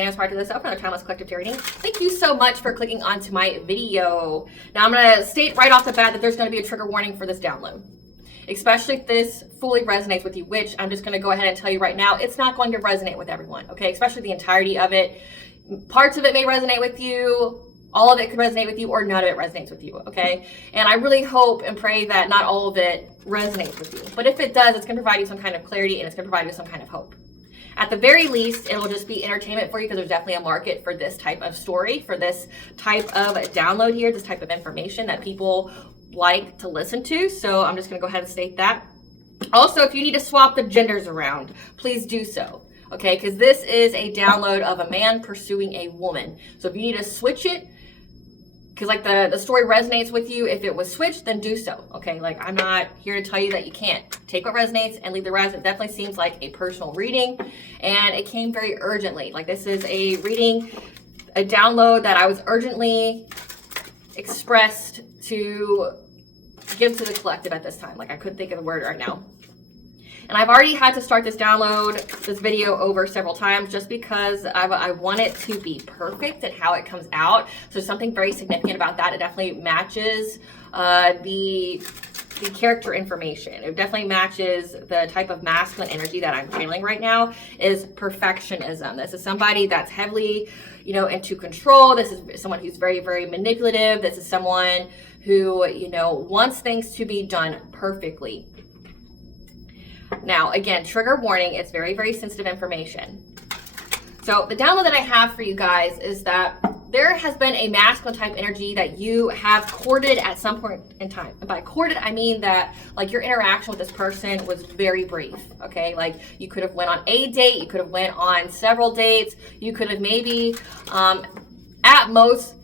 divinefemininetarotreading, another timeless collective tarot reading. Thank you so much for clicking onto my video. Now I'm going to state right off the bat that there's going to be a trigger warning for this download, especially if this fully resonates with you, which I'm just going to go ahead and tell you right now, it's not going to resonate with everyone, okay? Especially the entirety of it. Parts of it may resonate with you, all of it could resonate with you, or none of it resonates with you, okay? And I really hope and pray that not all of it resonates with you. But if it does, it's going to provide you some kind of clarity, and it's going to provide you some kind of hope. At the very least, it will just be entertainment for you, because there's definitely a market for this type of story, for this type of download here, this type of information that people like to listen to. So I'm just going to go ahead and state that. Also, if you need to swap the genders around, please do so. Okay, because this is a download of a man pursuing a woman. So if you need to switch it, because like the story resonates with you, if it was switched, then do so. Okay, like I'm not here to tell you that you can't. Take what resonates and leave the rest. It definitely seems like a personal reading, and it came very urgently. Like this is a reading, a download that I was urgently expressed to give to the collective at this time. Like I couldn't think of the word right now. And I've already had to start this download, this video over several times, just because I want it to be perfect and how it comes out. So something very significant about that. It definitely matches the character information. It definitely matches the type of masculine energy that I'm channeling right now, is perfectionism. This is somebody that's heavily, into control. This is someone who's very, very manipulative. This is someone who, wants things to be done perfectly. Now, again, trigger warning, it's very, very sensitive information. So the download that I have for you guys is that there has been a masculine type energy that you have courted at some point in time. And by courted, I mean that like your interaction with this person was very brief, okay? Like you could have went on a date, you could have went on several dates, you could have maybe at most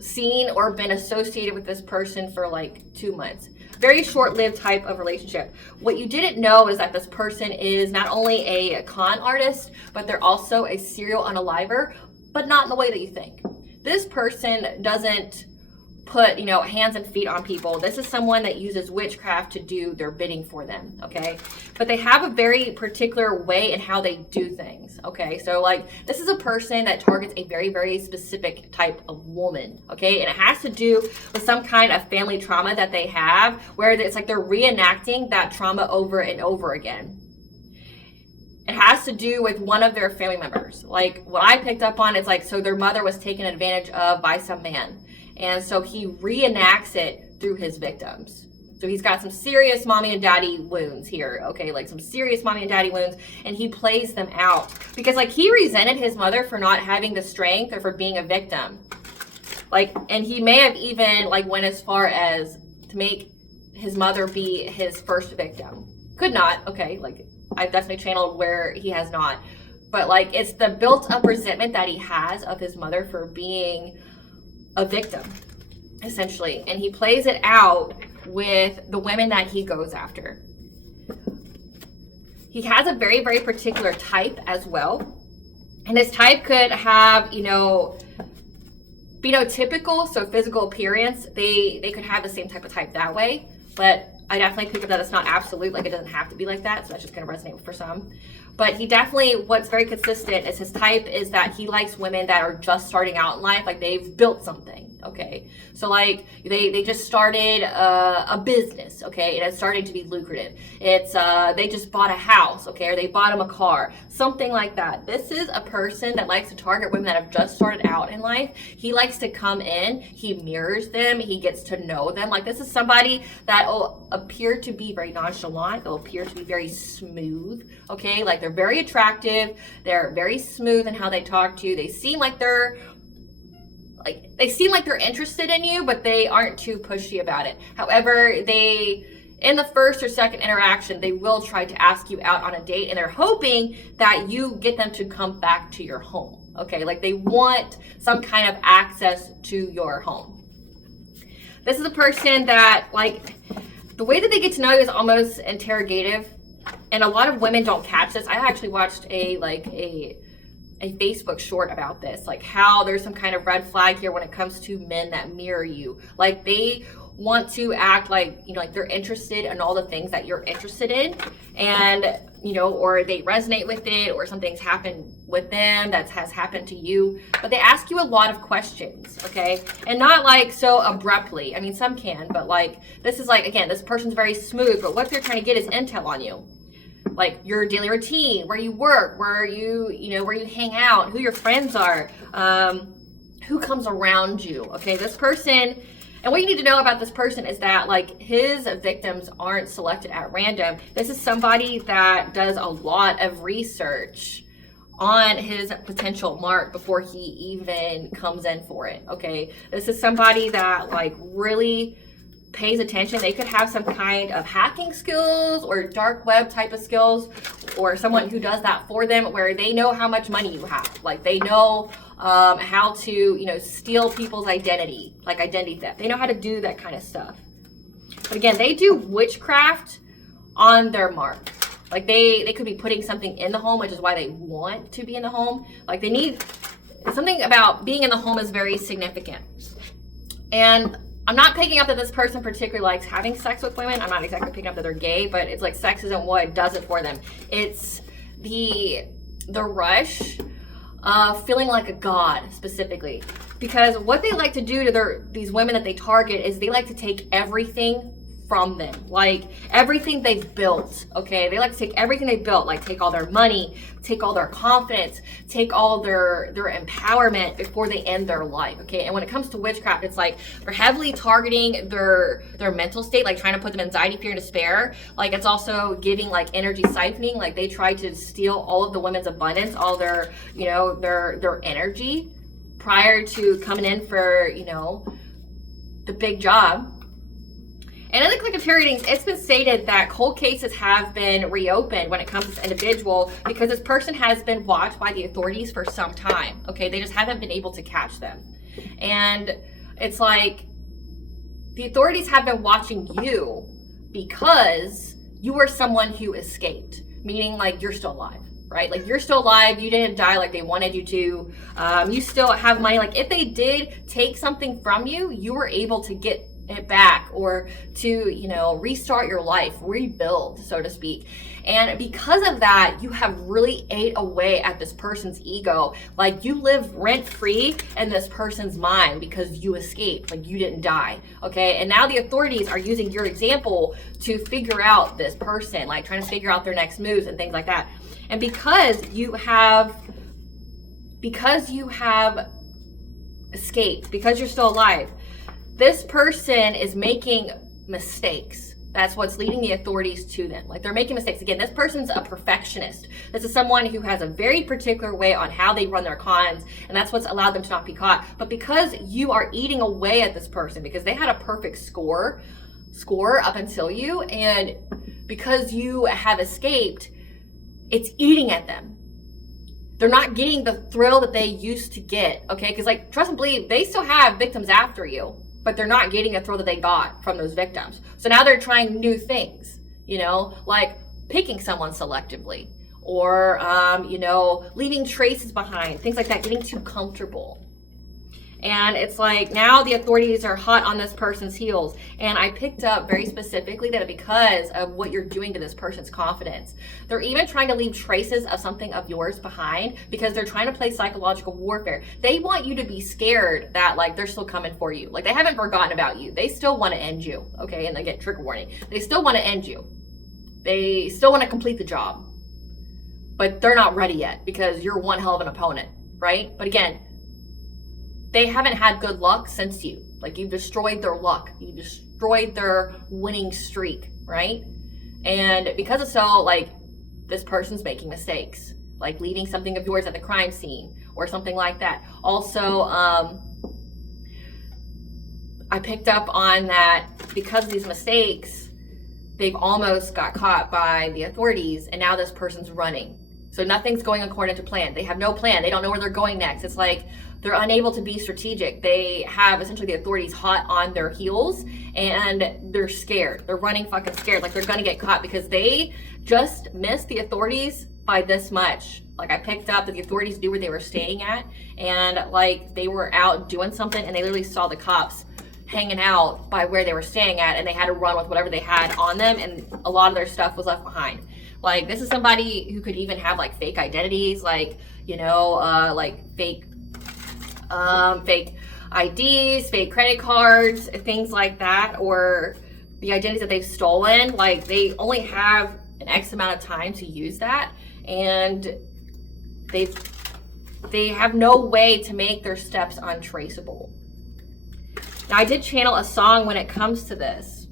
seen or been associated with this person for like 2 months. Very short-lived type of relationship. What you didn't know is that this person is not only a con artist, but they're also a serial unaliver, but not in the way that you think. This person doesn't put, hands and feet on people. This is someone that uses witchcraft to do their bidding for them, okay? But they have a very particular way in how they do things, okay? So like, this is a person that targets a very, very specific type of woman, okay? And it has to do with some kind of family trauma that they have, where it's like they're reenacting that trauma over and over again. It has to do with one of their family members. Like what I picked up on, it's like, so their mother was taken advantage of by some man. And so he reenacts it through his victims. So he's got some serious mommy and daddy wounds here, okay? Like some serious mommy and daddy wounds, and he plays them out. Because like he resented his mother for not having the strength or for being a victim. Like, and he may have even like went as far as to make his mother be his first victim. Could not, okay? Like I've definitely channeled where he has not. But like it's the built up resentment that he has of his mother for being a victim, essentially, and he plays it out with the women that he goes after. He has a very, very particular type as well, and his type could have, phenotypical, so physical appearance. They could have the same type of type that way, but I definitely think that it's not absolute, like it doesn't have to be like that, so that's just going to resonate for some. But he definitely, what's very consistent is his type is that he likes women that are just starting out in life, like they've built something, okay? So like they just started a business, okay, and it's starting to be lucrative. It's they just bought a house, okay, or they bought him a car, something like that. This is a person that likes to target women that have just started out in life. He likes to come in, he mirrors them, he gets to know them. Like this is somebody that will appear to be very nonchalant, they'll appear to be very smooth, okay, like they're very attractive, they're very smooth in how they talk to you. They seem like they're interested in you, but they aren't too pushy about it. However, in the first or second interaction, they will try to ask you out on a date, and they're hoping that you get them to come back to your home, okay? Like they want some kind of access to your home. This is a person that, like, the way that they get to know you is almost interrogative. And a lot of women don't catch this. I actually watched a Facebook short about this, like how there's some kind of red flag here when it comes to men that mirror you. Like they want to act like, like they're interested in all the things that you're interested in. And you know, or they resonate with it, or something's happened with them that has happened to you. But they ask you a lot of questions, okay? And not like so abruptly. I mean, some can, but like, this is like, again, this person's very smooth, but what they're trying to get is intel on you. Like your daily routine, where you work, where you know, where you hang out, who your friends are, who comes around you, okay? This person, and what you need to know about this person is that like his victims aren't selected at random. This is somebody that does a lot of research on his potential mark before he even comes in for it, okay? This is somebody that like really pays attention. They could have some kind of hacking skills or dark web type of skills, or someone who does that for them, where they know how much money you have. Like they know how to, you know, steal people's identity, like identity theft. They know how to do that kind of stuff. But again, they do witchcraft on their mark. Like they could be putting something in the home, which is why they want to be in the home. Like they need something about being in the home is very significant. And I'm not picking up that this person particularly likes having sex with women. I'm not exactly picking up that they're gay, but it's like sex isn't what does it for them. It's the rush of feeling like a god, specifically. Because what they like to do to these women that they target is they like to take everything from them, like everything they've built, okay? They like to take everything they built, like take all their money, take all their confidence, take all their empowerment before they end their life, okay? And when it comes to witchcraft, it's like they're heavily targeting their mental state, like trying to put them in anxiety, fear, and despair. Like it's also giving like energy siphoning, like they try to steal all of the women's abundance, all their, you know, their energy prior to coming in for, you know, the big job. And in the collective tarot readings, it's been stated that cold cases have been reopened when it comes to this individual because this person has been watched by the authorities for some time, okay? They just haven't been able to catch them. And it's like the authorities have been watching you because you were someone who escaped, meaning like you're still alive, right? Like you're still alive, you didn't die like they wanted you to, you still have money. Like if they did take something from you, you were able to get it back, or to, you know, restart your life, rebuild, so to speak. And because of that, you have really ate away at this person's ego. Like you live rent free in this person's mind because you escaped, like you didn't die, okay? And now the authorities are using your example to figure out this person, like trying to figure out their next moves and things like that. And because you have escaped, because you're still alive, this person is making mistakes. That's what's leading the authorities to them. Like they're making mistakes. Again, this person's a perfectionist. This is someone who has a very particular way on how they run their cons, and that's what's allowed them to not be caught. But because you are eating away at this person, because they had a perfect score up until you, and because you have escaped, it's eating at them. They're not getting the thrill that they used to get, okay? Because like, trust and believe, they still have victims after you, but they're not getting the thrill that they got from those victims. So now they're trying new things, you know, like picking someone selectively, or, you know, leaving traces behind, things like that, getting too comfortable. And it's like now the authorities are hot on this person's heels. And I picked up very specifically that because of what you're doing to this person's confidence, they're even trying to leave traces of something of yours behind because they're trying to play psychological warfare. They want you to be scared that like they're still coming for you. Like they haven't forgotten about you. They still want to end you. Okay. And again, trigger warning. They still want to end you. They still want to complete the job, but they're not ready yet because you're one hell of an opponent, right? But again, they haven't had good luck since you. Like you've destroyed their luck. You destroyed their winning streak, right? And because of so, like this person's making mistakes, like leaving something of yours at the crime scene or something like that. Also, I picked up on that because of these mistakes, they've almost got caught by the authorities, and now this person's running. So nothing's going according to plan. They have no plan. They don't know where they're going next. It's like they're unable to be strategic. They have essentially the authorities hot on their heels, and they're scared. They're running fucking scared. Like they're gonna get caught because they just missed the authorities by this much. Like I picked up that the authorities knew where they were staying at, and like they were out doing something, and they literally saw the cops hanging out by where they were staying at, and they had to run with whatever they had on them, and a lot of their stuff was left behind. Like, this is somebody who could even have like fake identities, like, you know, like fake IDs, fake credit cards, things like that, or the identities that they've stolen. Like, they only have an X amount of time to use that, and they have no way to make their steps untraceable. Now, I did channel a song when it comes to this.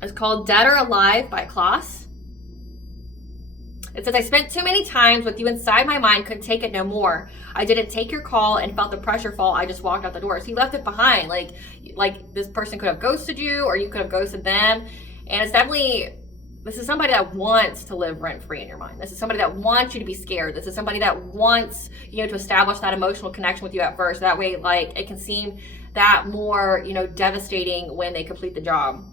It's called Dead or Alive by Klaus. It says, I spent too many times with you inside my mind, couldn't take it no more. I didn't take your call and felt the pressure fall. I just walked out the door. So he left it behind. Like this person could have ghosted you, or you could have ghosted them. And it's definitely, this is somebody that wants to live rent-free in your mind. This is somebody that wants you to be scared. This is somebody that wants, you know, to establish that emotional connection with you at first. That way, like, it can seem that more, you know, devastating when they complete the job.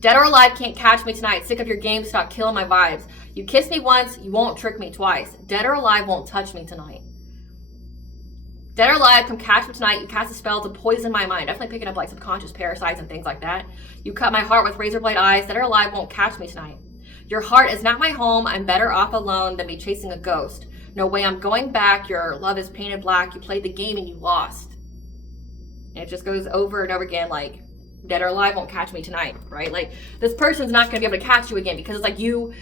Dead or alive, can't catch me tonight. Sick of your games, stop killing my vibes. You kiss me once, you won't trick me twice. Dead or alive, won't touch me tonight. Dead or alive, come catch me tonight. You cast a spell to poison my mind. Definitely picking up like subconscious parasites and things like that. You cut my heart with razor blade eyes. Dead or alive, won't catch me tonight. Your heart is not my home. I'm better off alone than be chasing a ghost. No way I'm going back. Your love is painted black. You played the game and you lost. And it just goes over and over again, like, dead or alive, won't catch me tonight, right? Like, this person's not going to be able to catch you again, because it's like you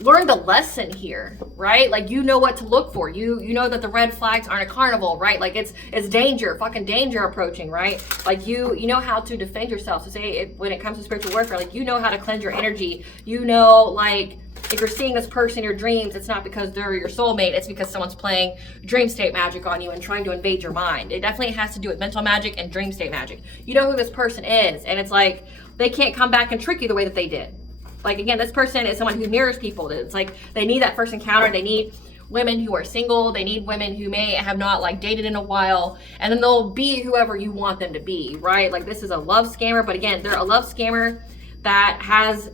learned a lesson here, right? Like, you know what to look for. You know that the red flags aren't a carnival, right? Like, it's danger, fucking danger approaching, right? Like, you know how to defend yourself. So say when it comes to spiritual warfare, like, you know how to cleanse your energy. You know, like, if you're seeing this person in your dreams, it's not because they're your soulmate. It's because someone's playing dream state magic on you and trying to invade your mind. It definitely has to do with mental magic and dream state magic. You know who this person is, and it's like, they can't come back and trick you the way that they did. Like, again, this person is someone who mirrors people. It's like they need that first encounter. They need women who are single. They need women who may have not like dated in a while, and then they'll be whoever you want them to be, right? Like, this is a love scammer, but again, they're a love scammer that has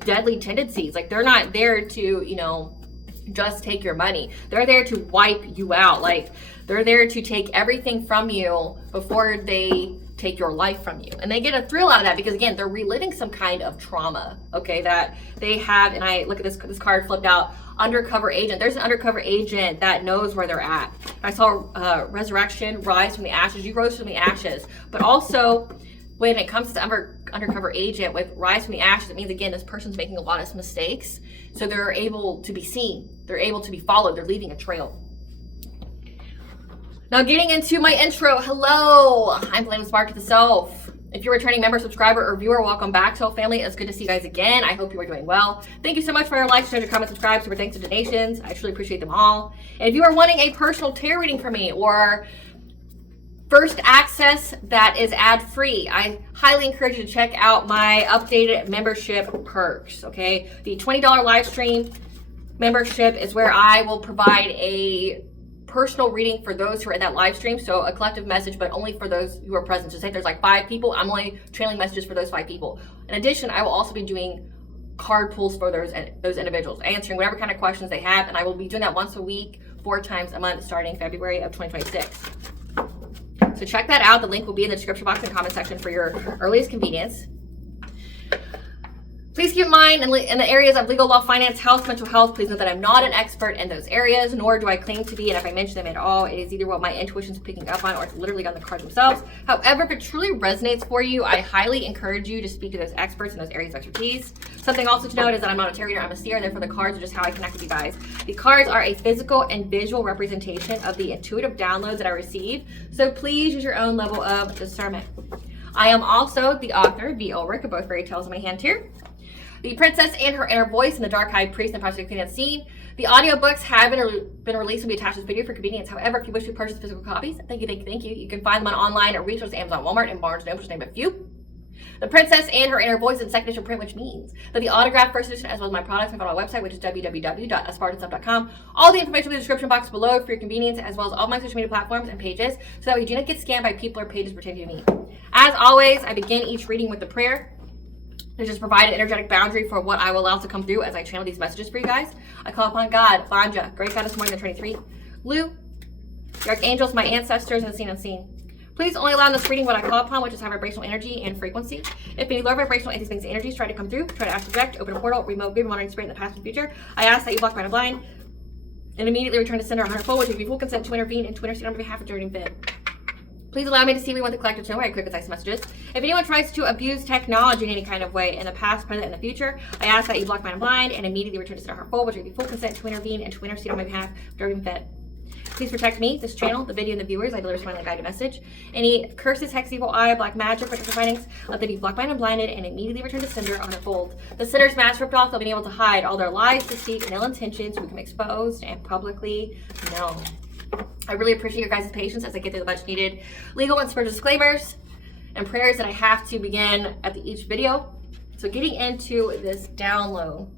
deadly tendencies. Like, they're not there to, you know, just take your money. They're there to wipe you out. Like, they're there to take everything from you before they take your life from you. And they get a thrill out of that because, again, they're reliving some kind of trauma, okay, that they have. And I look at this card flipped out, undercover agent. There's an undercover agent that knows where they're at. I saw resurrection, rise from the ashes. You rose from the ashes. But also, when it comes to undercover agent with rise from the ashes, it means, again, this person's making a lot of mistakes. So they're able to be seen. They're able to be followed. They're leaving a trail. Now, getting into my intro. Hello, I'm aspiraltotheself. If you're a returning member, subscriber, or viewer, welcome back, Soul Family. It's good to see you guys again. I hope you are doing well. Thank you so much for your likes, shares, comments, subscribe, super thanks, and donations. I truly appreciate them all. And if you are wanting a personal tarot reading from me, or first access that is ad-free, I highly encourage you to check out my updated membership perks, okay? The $20 live stream membership is where I will provide a personal reading for those who are in that live stream. So a collective message, but only for those who are present. So say there's like 5 people, I'm only trailing messages for those 5 people. In addition, I will also be doing card pulls for those individuals, answering whatever kind of questions they have. And I will be doing that once a week, 4 times a month, starting February of 2026. So check that out. The link will be in the description box and comment section for your earliest convenience. Please keep in mind, in the areas of legal, law, finance, health, mental health, please note that I'm not an expert in those areas, nor do I claim to be. And if I mention them at all, it is either what my intuition is picking up on, or it's literally on the cards themselves. However, if it truly resonates for you, I highly encourage you to speak to those experts in those areas of expertise. Something also to note is that I'm not a tarot reader, I'm a seer, and therefore the cards are just how I connect with you guys. The cards are a physical and visual representation of the intuitive downloads that I receive, so please use your own level of discernment. I am also the author, V. Ulrich, of both fairy tales in my hand here. The Princess and Her Inner Voice, and The Dark High Priest, and Prophetic Unseen. The audiobooks have been released and be attached to this video for convenience. However, if you wish to purchase physical copies, thank you. You can find them online at retailers, Amazon, Walmart, and Barnes & Noble, to name a few. The Princess and Her Inner Voice in second edition print, which means that the autographed first edition, as well as my products, can find on my website, which is www.aspiraltotheself.com. All the information will be in the description box below for your convenience, as well as all my social media platforms and pages, so that way you do not get scammed by people or pages pertaining to me. As always, I begin each reading with a prayer to just provide an energetic boundary for what I will allow to come through as I channel these messages for you guys. I call upon God, Banja, Great Goddess Morning, the 23, Lu, the Archangels, my ancestors, and the seen unseen. Please only allow in this reading what I call upon, which is high vibrational energy and frequency. If any low vibrational anti-things energies try to come through, try to act project, open a portal, remote, give monitoring spirit in the past and future, I ask that you block, mind, and blind, and immediately return to sender 100-fold, which would be full consent to intervene and to intercede on behalf of Dirty Fit. Please allow me to see everyone the collective to know why I clear concise messages. If anyone tries to abuse technology in any kind of way in the past, present, and the future, I ask that you block, mind, and blind, and immediately return to sender 100-fold, which would be full consent to intervene and to intercede on my behalf of Dirty Fit. Please protect me, this channel, the video, and the viewers. I deliver my guided message. Any curses, hex, evil eye, black magic, protective findings, let them be blocked, mind, and blinded, and immediately return to sender on a fold. The sinner's mask ripped off, they'll be able to hide all their lies, deceit, and ill intentions will become exposed and publicly known. I really appreciate your guys' patience as I get through the much needed legal and spiritual disclaimers and prayers that I have to begin at each video. So getting into this download.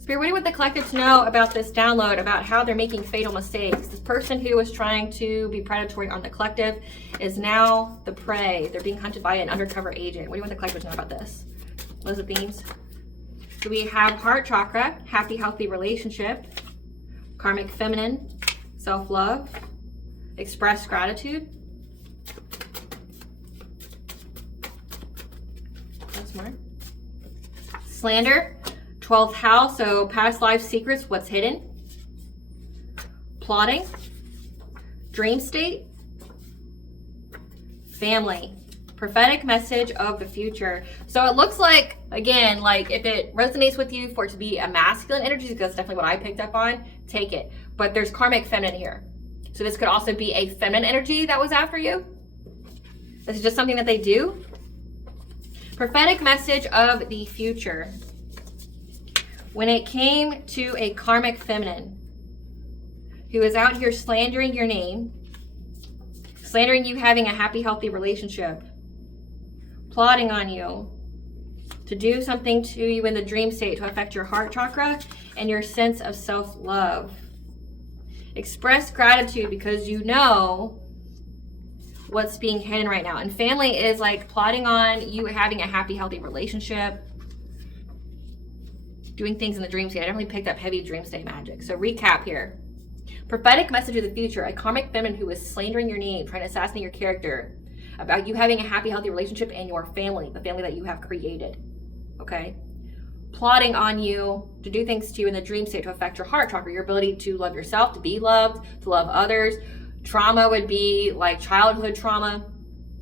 Spirit, what do you want the collective to know about this download, about how they're making fatal mistakes? This person who was trying to be predatory on the collective is now the prey. They're being hunted by an undercover agent. What do you want the collective to know about this? What are the themes? So we have heart chakra, happy, healthy relationship, karmic feminine, self-love, express gratitude. That's more. Slander. 12th house, so past life secrets, what's hidden. Plotting. Dream state. Family. Prophetic message of the future. So it looks like, again, like if it resonates with you for it to be a masculine energy, because that's definitely what I picked up on, take it. But there's karmic feminine here. So this could also be a feminine energy that was after you. This is just something that they do. Prophetic message of the future. When it came to a karmic feminine who is out here slandering your name, slandering you having a happy, healthy relationship, plotting on you to do something to you in the dream state to affect your heart chakra and your sense of self-love. Express gratitude because you know what's being hidden right now. And family is like plotting on you having a happy, healthy relationship, doing things in the dream state. I definitely picked up heavy dream state magic. So recap here. Prophetic message of the future. A karmic feminine who is slandering your name, trying to assassinate your character, about you having a happy, healthy relationship and your family, the family that you have created. Okay? Plotting on you to do things to you in the dream state to affect your heart chakra, your ability to love yourself, to be loved, to love others. Trauma would be like childhood trauma,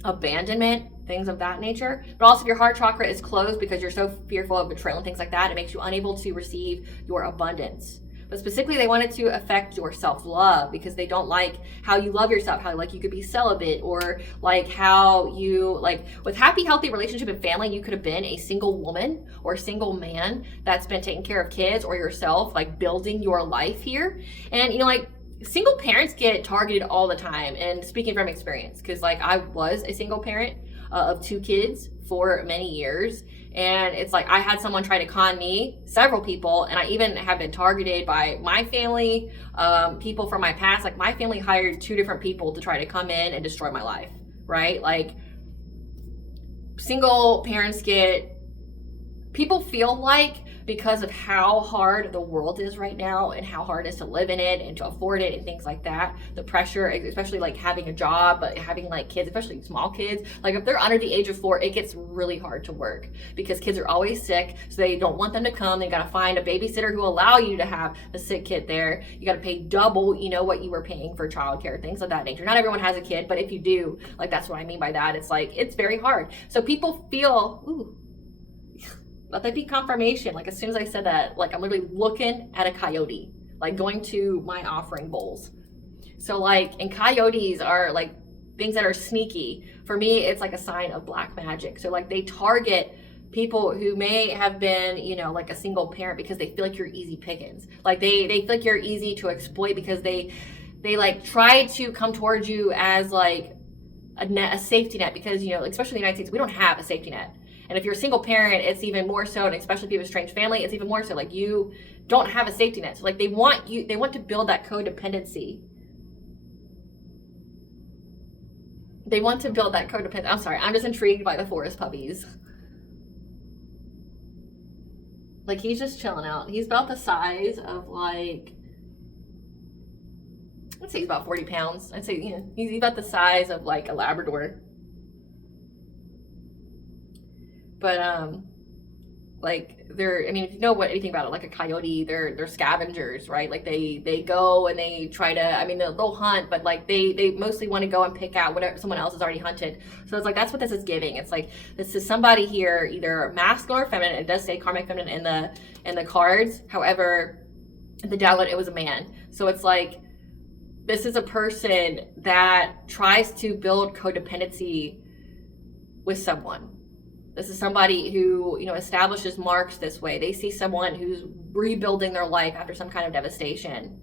abandonment, things of that nature. But also if your heart chakra is closed because you're so fearful of betrayal and things like that, it makes you unable to receive your abundance. But specifically, they wanted to affect your self-love because they don't like how you love yourself, how like you could be celibate, or like how you, like with happy, healthy relationship and family, you could have been a single woman or a single man that's been taking care of kids or yourself, like building your life here. And you know, like single parents get targeted all the time. And speaking from experience, because like I was a single parent of 2 kids for many years, and it's like I had someone try to con me, several people, and I even have been targeted by my family, people from my past. Like my family hired 2 different people to try to come in and destroy my life, right? Like single parents people feel like because of how hard the world is right now and how hard it is to live in it and to afford it and things like that, the pressure, especially like having a job, but having like kids, especially small kids, like if they're under the age of 4, it gets really hard to work because kids are always sick, so they don't want them to come. They got to find a babysitter who will allow you to have a sick kid there. You got to pay double, you know, what you were paying for childcare, things of that nature. Not everyone has a kid, but if you do, like that's what I mean by that. It's like, it's very hard. So people feel, ooh, let that be confirmation. Like as soon as I said that, like I'm literally looking at a coyote, like going to my offering bowls. So like, and coyotes are like things that are sneaky. For me, it's like a sign of black magic. So like they target people who may have been, you know, like a single parent because they feel like you're easy pickings. Like they feel like you're easy to exploit because they like try to come towards you as like a safety net, because, you know, especially in the United States, we don't have a safety net. And if you're a single parent, it's even more so, and especially if you have a strange family, it's even more so. Like you don't have a safety net. So like they want to build that codependency. They want to build that codependency. I'm sorry, I'm just intrigued by the forest puppies. Like he's just chilling out. He's about the size of like, I'd say he's about 40 pounds. I'd say, you know, he's about the size of like a Labrador. But like they're, I mean, if you know anything about it, like a coyote, they're scavengers, right? Like they go and they try to, I mean, they'll hunt, but like they mostly want to go and pick out whatever someone else has already hunted. So it's like, that's what this is giving. It's like, this is somebody here, either masculine or feminine. It does say karmic feminine in the cards. However, in the download, it was a man. So it's like, this is a person that tries to build codependency with someone. This is somebody who, you know, establishes marks this way. They see someone who's rebuilding their life after some kind of devastation,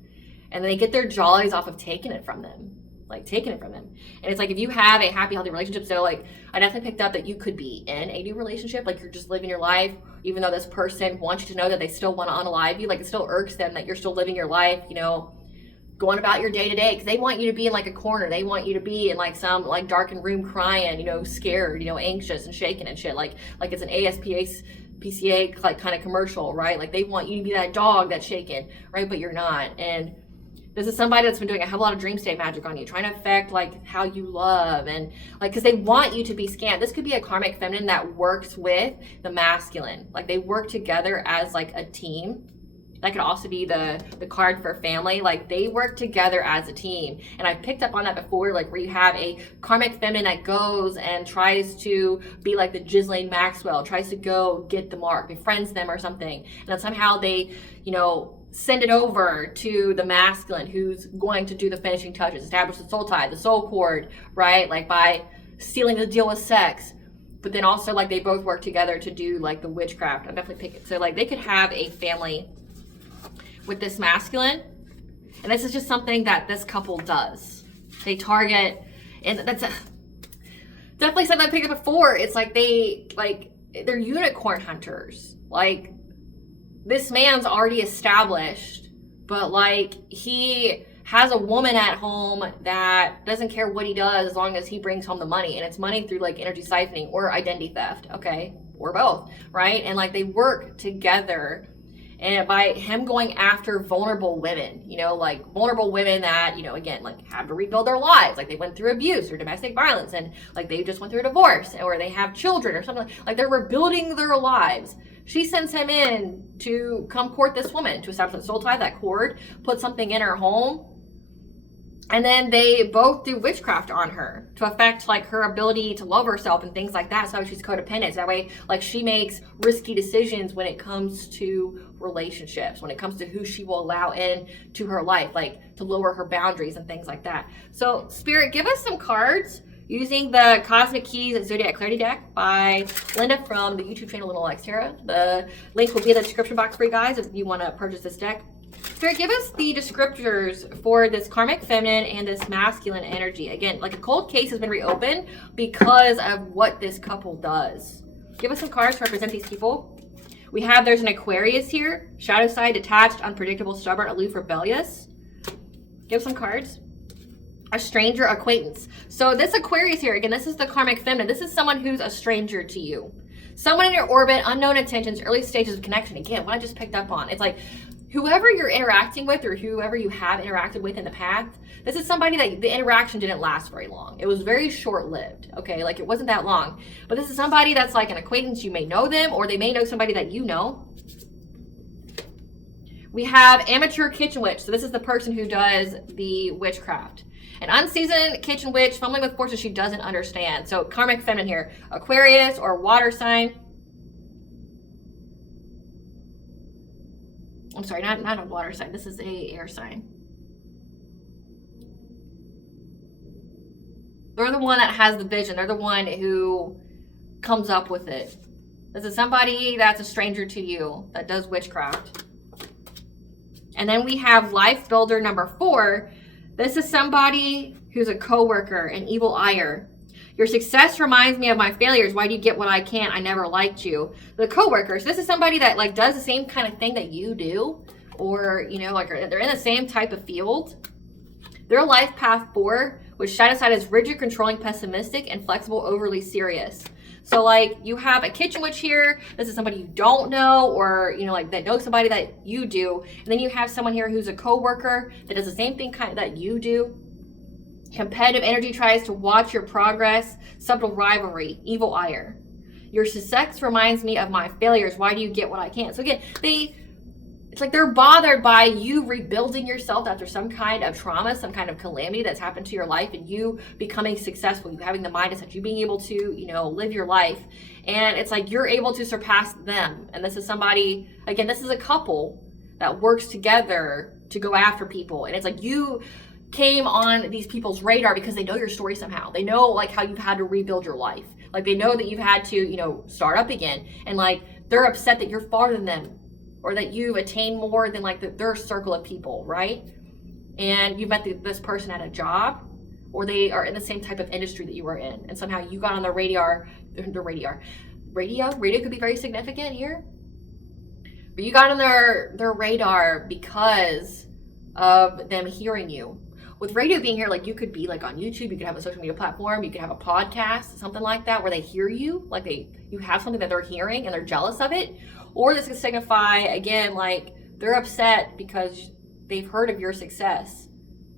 and they get their jollies off of taking it from them. And it's like, if you have a happy, healthy relationship, so like, I definitely picked up that you could be in a new relationship, like you're just living your life, even though this person wants you to know that they still want to unalive you. Like, it still irks them that you're still living your life, you know, going about your day to day, because they want you to be in like a corner. They want you to be in like some like darkened room crying, you know, scared, you know, anxious and shaking and shit, like it's an PCA like kind of commercial, right? Like, they want you to be that dog that's shaken, right? But you're not. And this is somebody that's been doing a hell of a lot of dream state magic on you, trying to affect like how you love, and like, because they want you to be scammed. This could be a karmic feminine that works with the masculine. Like, they work together as like a team. That could also be the card for family. Like, they work together as a team. And I've picked up on that before, like where you have a karmic feminine that goes and tries to be like the Ghislaine Maxwell, tries to go get the mark, befriends them or something. And then somehow they, you know, send it over to the masculine who's going to do the finishing touches, establish the soul tie, the soul cord, right? Like by sealing the deal with sex. But then also like they both work together to do like the witchcraft. I'm definitely picking. So like they could have a family with this masculine, and this is just something that this couple does. They target, and that's definitely something I picked up before. It's like they're unicorn hunters. Like, this man's already established, but like he has a woman at home that doesn't care what he does as long as he brings home the money, and it's money through like energy siphoning or identity theft, okay, or both, right? And like they work together. And by him going after vulnerable women, you know, like vulnerable women that, you know, again, like have to rebuild their lives. Like they went through abuse or domestic violence, and like they just went through a divorce, or they have children or something. Like they're rebuilding their lives. She sends him in to come court this woman, to establish a soul tie, that cord, put something in her home. And then they both do witchcraft on her to affect like her ability to love herself and things like that. So she's codependent. So that way, like, she makes risky decisions when it comes to relationships, when it comes to who she will allow in to her life, like to lower her boundaries and things like that. So Spirit, give us some cards using the Cosmic Keys Zodiac Clarity deck by Linda from the YouTube channel Little X Tarot. The link will be in the description box for you guys if you want to purchase this deck. Spirit, give us the descriptors for this karmic feminine and this masculine energy. Again, like a cold case has been reopened because of what this couple does. Give us some cards to represent these people. We have, there's an Aquarius here. Shadow side, detached, unpredictable, stubborn, aloof, rebellious. Give some cards. A stranger acquaintance. So this Aquarius here, again, this is the karmic feminine. This is someone who's a stranger to you. Someone in your orbit, unknown intentions, early stages of connection. Again, what I just picked up on. It's like, whoever you're interacting with or whoever you have interacted with in the past, this is somebody that the interaction didn't last very long. It was very short-lived, okay? Like, it wasn't that long. But this is somebody that's like an acquaintance. You may know them, or they may know somebody that you know. We have amateur kitchen witch. So this is the person who does the witchcraft. An unseasoned kitchen witch, fumbling with forces she doesn't understand. So karmic feminine here. Aquarius or water sign. I'm sorry, not a water sign. This is a air sign. They're the one that has the vision. They're the one who comes up with it. This is somebody that's a stranger to you that does witchcraft. And then we have life builder number 4. This is somebody who's a coworker, an evil ire. Your success reminds me of my failures. Why do you get what I can't? I never liked you. The coworkers, this is somebody that like does the same kind of thing that you do, or, you know, like they're in the same type of field. Their life path 4, which shadow side is rigid, controlling, pessimistic, and flexible, overly serious. So like you have a kitchen witch here. This is somebody you don't know, or you know, like that knows somebody that you do. And then you have someone here who's a co-worker that does the same thing kind of that you do. Competitive energy tries to watch your progress. Subtle rivalry, evil ire. Your success reminds me of my failures. Why do you get what I can't? So again, it's like they're bothered by you rebuilding yourself after some kind of trauma, some kind of calamity that's happened to your life, and you becoming successful, you having the mindset, you being able to, you know, live your life. And it's like you're able to surpass them. And this is somebody, again, this is a couple that works together to go after people. And it's like you came on these people's radar because they know your story somehow. They know like how you've had to rebuild your life. Like they know that you've had to, you know, start up again. And like they're upset that you're farther than them, or that you've attained more than like their circle of people, right? And you met this person at a job, or they are in the same type of industry that you were in, and somehow you got on the radio could be very significant here, but you got on their radar because of them hearing you. With radio being here, like you could be like on YouTube, you could have a social media platform, you could have a podcast, something like that, where they hear you, like you have something that they're hearing and they're jealous of it. Or this could signify, again, like they're upset because they've heard of your success.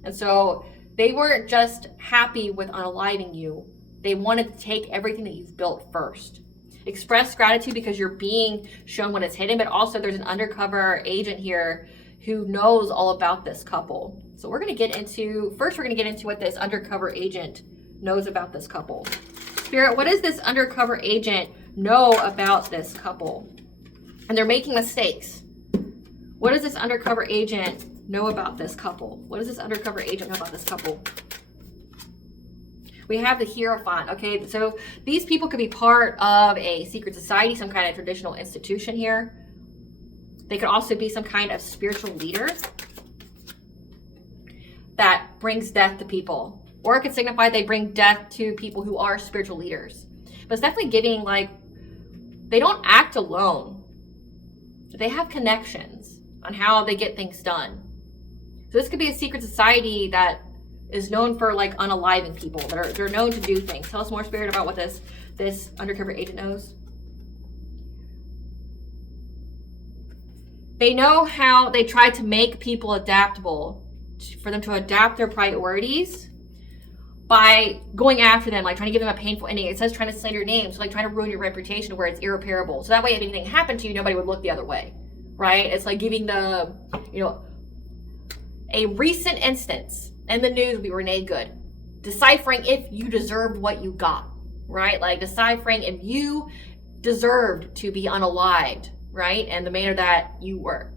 And so they weren't just happy with unaliving you. They wanted to take everything that you've built first. Express gratitude because you're being shown what is hidden, but also there's an undercover agent here who knows all about this couple. So we're going to get into what this undercover agent knows about this couple. Spirit, what does this undercover agent know about this couple? And they're making mistakes. What does this undercover agent know about this couple? What does this undercover agent know about this couple? We have the Hierophant, okay? So these people could be part of a secret society, some kind of traditional institution here. They could also be some kind of spiritual leader that brings death to people. Or it could signify they bring death to people who are spiritual leaders. But it's definitely giving like, they don't act alone. They have connections on how they get things done. So this could be a secret society that is known for like unaliving people. They're known to do things. Tell us more, Spirit, about what this undercover agent knows. They know how they try to make people adaptable, for them to adapt their priorities by going after them, like trying to give them a painful ending. It says trying to slander your name, so like trying to ruin your reputation where it's irreparable. So that way, if anything happened to you, nobody would look the other way, right? It's like giving the, you know, a recent instance in the news would be Renee Good, deciphering if you deserved what you got, right? Like deciphering if you deserved to be unalived, right? And the manner that you were.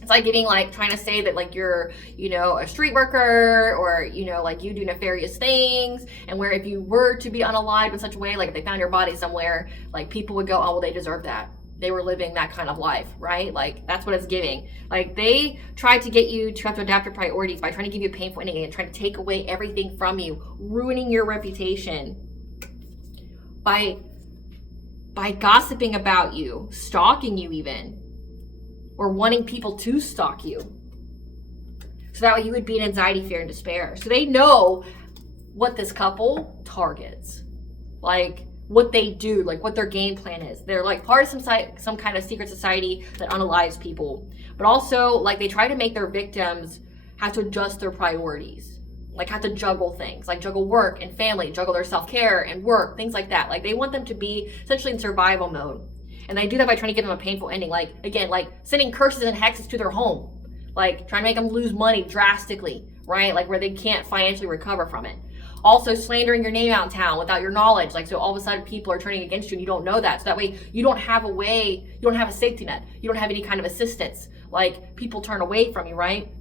It's like getting like trying to say that like you're, you know, a street worker, or, you know, like you do nefarious things, and where if you were to be unalived in such a way, like if they found your body somewhere, like people would go, oh, well, they deserve that. They were living that kind of life, right? Like that's what it's giving. Like they tried to get you to have to adapt your priorities by trying to give you a painful ending and trying to take away everything from you, ruining your reputation by gossiping about you, stalking you even, or wanting people to stalk you. So that way you would be in anxiety, fear, and despair. So they know what this couple targets, like what they do, like what their game plan is. They're like part of some kind of secret society that unalives people, but also like they try to make their victims have to adjust their priorities, like have to juggle things, like juggle work and family, juggle their self-care and work, things like that. Like they want them to be essentially in survival mode. And they do that by trying to give them a painful ending. Like, again, like sending curses and hexes to their home. Like trying to make them lose money drastically, right? Like where they can't financially recover from it. Also slandering your name out in town without your knowledge. Like, so all of a sudden people are turning against you and you don't know that. So that way you don't have you don't have a safety net. You don't have any kind of assistance. Like people turn away from you, right?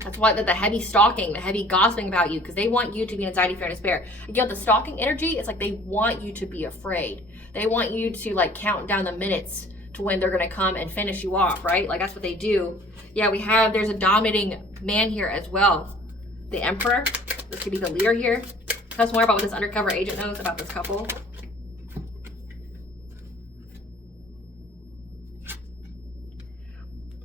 That's why the heavy stalking, the heavy gossiping about you, because they want you to be in anxiety, fear, and despair. Again, the stalking energy, it's like they want you to be afraid. They want you to like count down the minutes to when they're going to come and finish you off, right? Like that's what they do. Yeah, there's a dominating man here as well. The Emperor, this could be the leader here. Tell us more about what this undercover agent knows about this couple.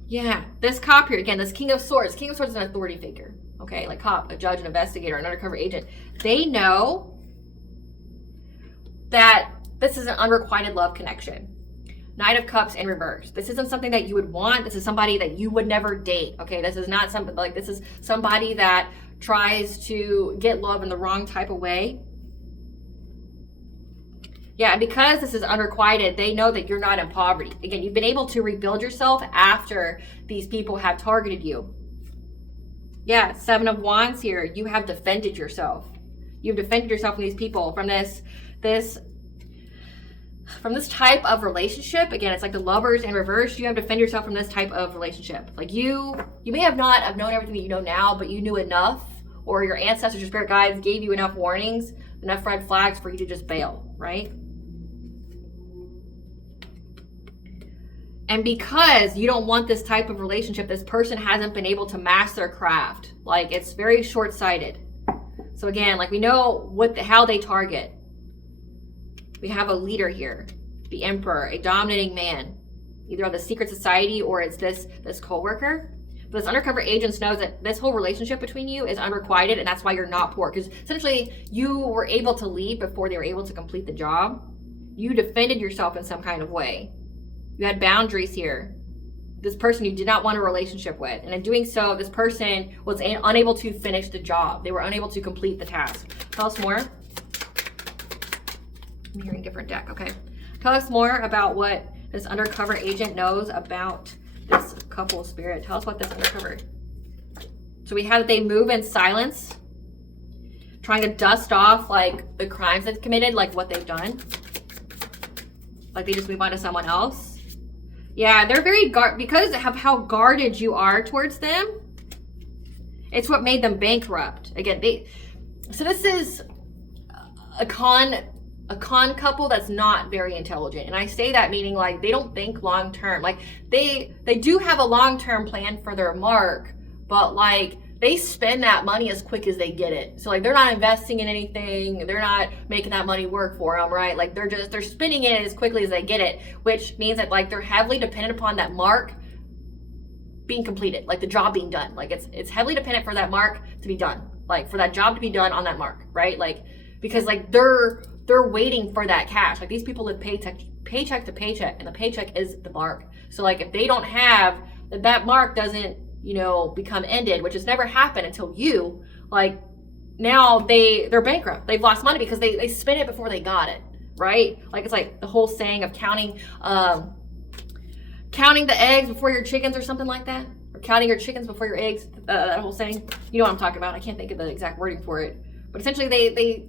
Yeah, this cop here, again, this King of Swords. King of Swords is an authority figure, okay? Like cop, a judge, an investigator, an undercover agent. They know that this is an unrequited love connection. Knight of Cups in reverse. This isn't something that you would want. This is somebody that you would never date. Okay, this is not somebody like, this is somebody that tries to get love in the wrong type of way. Yeah, and because this is unrequited, they know that you're not in poverty. Again, you've been able to rebuild yourself after these people have targeted you. Yeah, 7 of Wands here. You have defended yourself. You've defended yourself from these people, from this type of relationship. Again, it's like the Lovers in reverse. You have to defend yourself from this type of relationship. Like you may have not have known everything that you know now, but you knew enough, or your ancestors, your spirit guides gave you enough warnings, enough red flags for you to just bail, right? And because you don't want this type of relationship, this person hasn't been able to master their craft. Like, it's very short-sighted. So again, like, we know how they target. We have a leader here, the Emperor, a dominating man, either on the secret society or it's this co-worker. But this undercover agent knows that this whole relationship between you is unrequited, and that's why you're not poor. Because essentially, you were able to leave before they were able to complete the job. You defended yourself in some kind of way. You had boundaries here. This person you did not want a relationship with. And in doing so, this person was unable to finish the job. They were unable to complete the task. Tell us more. I'm hearing a different deck. Okay. Tell us more about what this undercover agent knows about this couple spirit. Tell us what this undercover. So we have that they move in silence, trying to dust off like the crimes they've committed, like what they've done. Like they just move on to someone else. Yeah, they're very because of how guarded you are towards them. It's what made them bankrupt. Again, so this is a con couple that's not very intelligent. And I say that meaning like they don't think long term. Like they do have a long-term plan for their mark, but like they spend that money as quick as they get it. So like they're not investing in anything. They're not making that money work for them, right? Like they're spending it as quickly as they get it, which means that like they're heavily dependent upon that mark being completed, like the job being done. Like it's heavily dependent for that mark to be done, like for that job to be done on that mark, right? Like because like they're waiting for that cash. Like these people live paycheck to paycheck, and the paycheck is the mark. So like if they don't have that mark doesn't become ended, which has never happened until you, like now they're bankrupt. They've lost money because they spent it before they got it, right? Like it's like the whole saying of counting the eggs before your chickens or something like that, or counting your chickens before your eggs. That whole saying, you know what I'm talking about. I can't think of the exact wording for it, but essentially they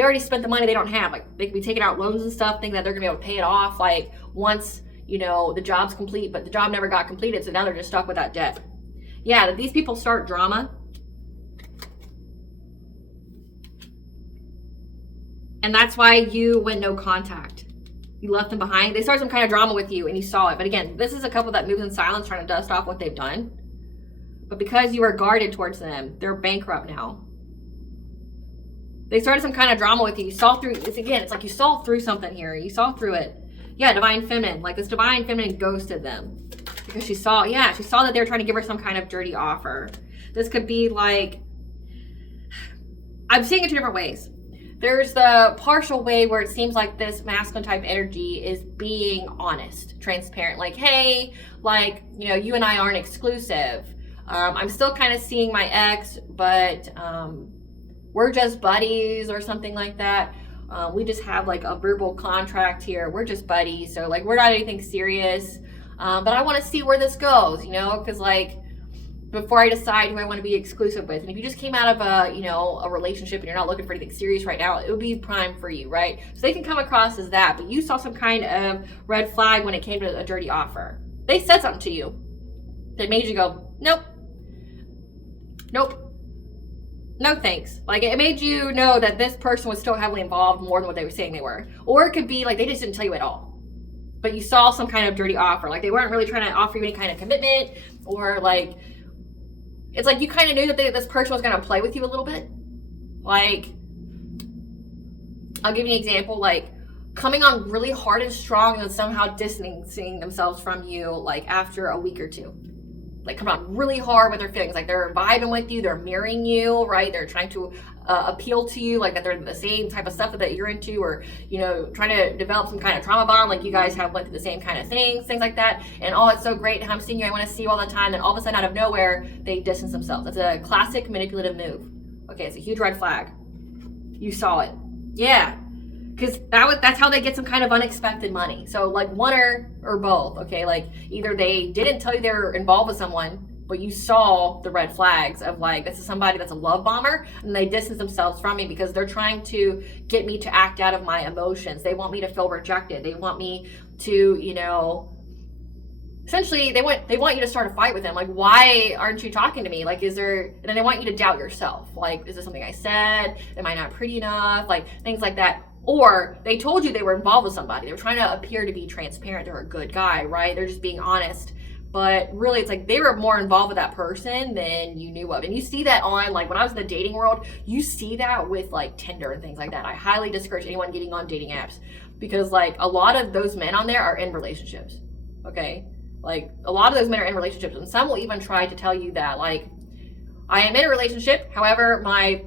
already spent the money they don't have. Like they could be taking out loans and stuff, thinking that they're gonna be able to pay it off like once the job's complete, but the job never got completed, so now they're just stuck with that debt. Yeah, that these people start drama. And that's why you went no contact. You left them behind. They started some kind of drama with you and you saw it. But again, this is a couple that moves in silence, trying to dust off what they've done. But because you were guarded towards them, they're bankrupt now. They started some kind of drama with you. You saw through, it's like you saw through something here. You saw through it. Yeah, divine feminine. Like this divine feminine ghosted them. Because she saw that they were trying to give her some kind of dirty offer. This could be like, I'm seeing it two different ways. There's the partial way where it seems like this masculine type energy is being honest, transparent. Like, hey, like, you and I aren't exclusive. I'm still kind of seeing my ex, but we're just buddies or something like that. We just have like a verbal contract here. We're just buddies. So like, we're not anything serious. But I want to see where this goes, because like before I decide who I want to be exclusive with. And if you just came out of a relationship and you're not looking for anything serious right now, it would be prime for you, right? So they can come across as that, but you saw some kind of red flag when it came to a dirty offer. They said something to you that made you go, nope, no thanks. Like it made you know that this person was still heavily involved more than what they were saying they were. Or it could be like they just didn't tell you at all. But you saw some kind of dirty offer. Like they weren't really trying to offer you any kind of commitment, or like, it's like you kind of knew that this person was going to play with you a little bit. Like, I'll give you an example, like coming on really hard and strong and then somehow distancing themselves from you like after a week or two. like come on really hard with their feelings. Like they're vibing with you, they're mirroring you, right? They're trying to appeal to you, like that they're the same type of stuff that you're into, or, you know, trying to develop some kind of trauma bond, like you guys have went through the same kind of things like that. And oh, it's so great, I'm seeing you, I want to see you all the time. Then all of a sudden, out of nowhere, they distance themselves. That's a classic manipulative move. Okay, it's a huge red flag. You saw it. Yeah. Because that's how they get some kind of unexpected money. So like one or both, okay? Like either they didn't tell you they're involved with someone, but you saw the red flags of like, this is somebody that's a love bomber, and they distance themselves from me because they're trying to get me to act out of my emotions. They want me to feel rejected. They want me to, you know, essentially they want you to start a fight with them. Like, why aren't you talking to me? Like, and then they want you to doubt yourself. Like, is this something I said? Am I not pretty enough? Like, things like that. Or they told you they were involved with somebody. They were trying to appear to be transparent. They're a good guy, right? They're just being honest. But really, it's like they were more involved with that person than you knew of. And you see that on, like, when I was in the dating world, you see that with, like, Tinder and things like that. I highly discourage anyone getting on dating apps because, like, a lot of those men on there are in relationships, okay? Like, a lot of those men are in relationships. And some will even try to tell you that, like, I am in a relationship. However, my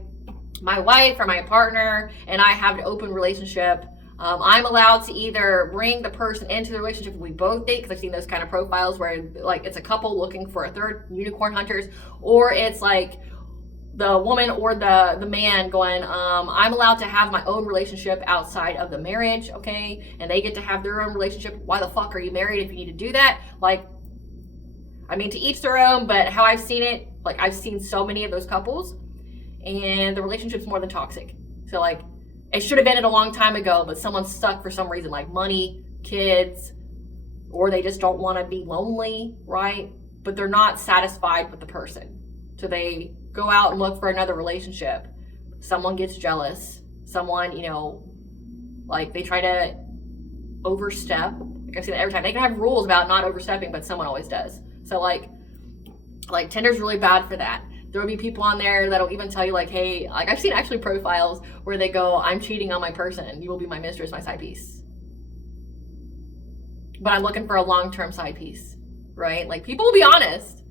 wife or my partner and I have an open relationship. I'm allowed to either bring the person into the relationship we both date, because I've seen those kind of profiles where like it's a couple looking for a third, unicorn hunters, or it's like the woman or the man going, I'm allowed to have my own relationship outside of the marriage, okay? And they get to have their own relationship. Why the fuck are you married if you need to do that? Like, I mean, to each their own, but how I've seen it, like I've seen so many of those couples and the relationship's more than toxic. So like, it should have ended a long time ago, but someone's stuck for some reason, like money, kids, or they just don't want to be lonely, right? But they're not satisfied with the person. So they go out and look for another relationship. Someone gets jealous. Someone, you know, like they try to overstep. Like I've seen that every time. They can have rules about not overstepping, but someone always does. So like Tinder's really bad for that. There will be people on there that'll even tell you like, hey, like I've seen actually profiles where they go, I'm cheating on my person. You will be my mistress, my side piece. But I'm looking for a long-term side piece, right? Like people will be honest,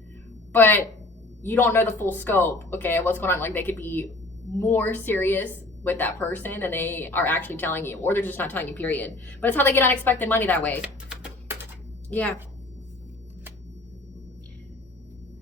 but you don't know the full scope, okay, of what's going on. Like they could be more serious with that person than they are actually telling you, or they're just not telling you, period. But it's how they get unexpected money that way. Yeah.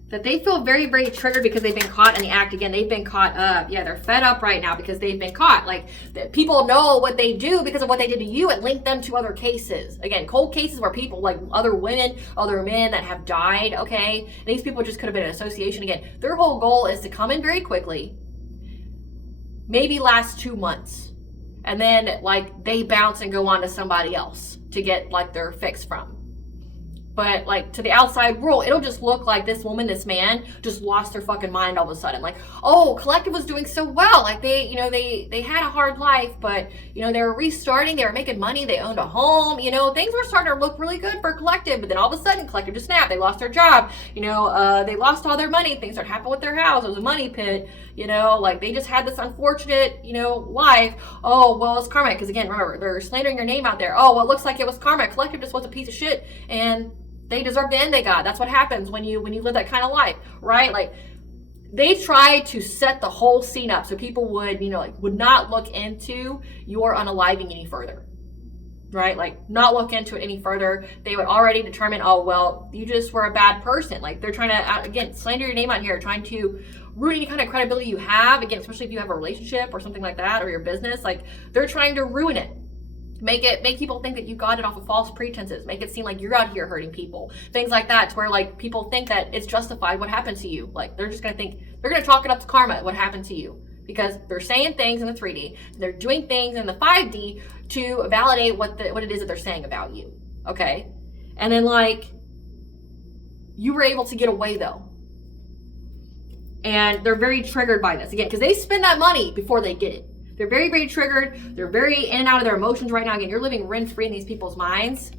That they feel very, very triggered because they've been caught in the act. Again, they've been caught up. Yeah, they're fed up right now because they've been caught. Like, people know what they do because of what they did to you. It linked them to other cases. Again, cold cases where people, like other women, other men that have died, okay? And these people just could have been an association. Again, their whole goal is to come in very quickly, maybe last 2 months, and then, like, they bounce and go on to somebody else to get, like, their fix from. But like to the outside world, it'll just look like this woman, this man just lost their fucking mind all of a sudden. Like, oh, Collective was doing so well. Like they, you know, they had a hard life, but you know, they were restarting, they were making money, they owned a home, you know, things were starting to look really good for Collective. But then all of a sudden Collective just snapped. They lost their job, you know, they lost all their money, things started happening with their house. It was a money pit, you know, like they just had this unfortunate, you know, life. Oh, well, it's karma. Because again, remember, they're slandering your name out there. Oh, well, it looks like it was karma. Collective just was a piece of shit, and they deserve the end they got. That's what happens when you live that kind of life, right? Like they try to set the whole scene up so people would, you know, like would not look into your unaliving any further, right? Like not look into it any further. They would already determine, oh, well, you just were a bad person. Like they're trying to, again, slander your name out here, trying to ruin any kind of credibility you have. Again, especially if you have a relationship or something like that, or your business, like they're trying to ruin it. Make people think that you got it off of false pretenses. Make it seem like you're out here hurting people. Things like that, to where like people think that it's justified what happened to you. Like they're just gonna think, they're gonna chalk it up to karma, what happened to you. Because they're saying things in the 3D, they're doing things in the 5D to validate what it is that they're saying about you. Okay? And then like, you were able to get away though. And they're very triggered by this. Again, because they spend that money before they get it. They're very, very triggered. They're very in and out of their emotions right now. Again, you're living rent-free in these people's minds.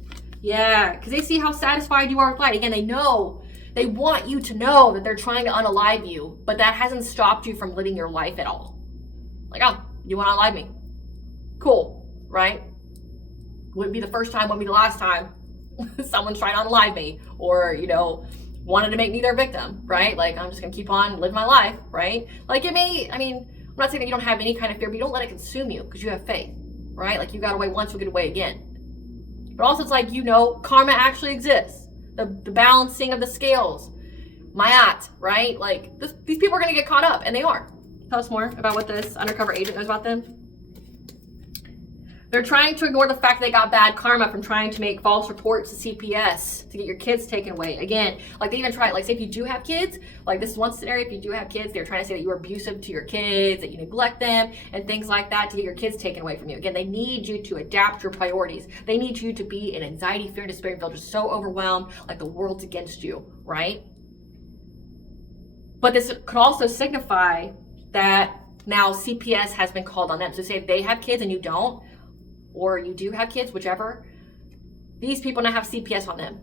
Yeah, because they see how satisfied you are with life. Again, they know, they want you to know that they're trying to unalive you, but that hasn't stopped you from living your life at all. Like, oh, you want to unalive me? Cool, right? Wouldn't be the first time, wouldn't be the last time someone's trying to unalive me. Or, you know, wanted to make me their victim, right? Like, I'm just gonna keep on living my life, right? Like, I'm not saying that you don't have any kind of fear, but you don't let it consume you because you have faith, right? Like, you got away once, you'll get away again. But also it's like, karma actually exists. The balancing of the scales. Mayat, right? Like, these people are gonna get caught up, and they are. Tell us more about what this undercover agent knows about them. They're trying to ignore the fact that they got bad karma from trying to make false reports to CPS to get your kids taken away. Again, like, they even try, like, say if you do have kids, like, this is one scenario, if you do have kids, they're trying to say that you are abusive to your kids, that you neglect them, and things like that to get your kids taken away from you. Again, they need you to adapt your priorities. They need you to be in anxiety, fear, and despair, and feel just so overwhelmed, like the world's against you, right? But this could also signify that now CPS has been called on them. So say if they have kids and you don't, or you do have kids, whichever, these people now have CPS on them,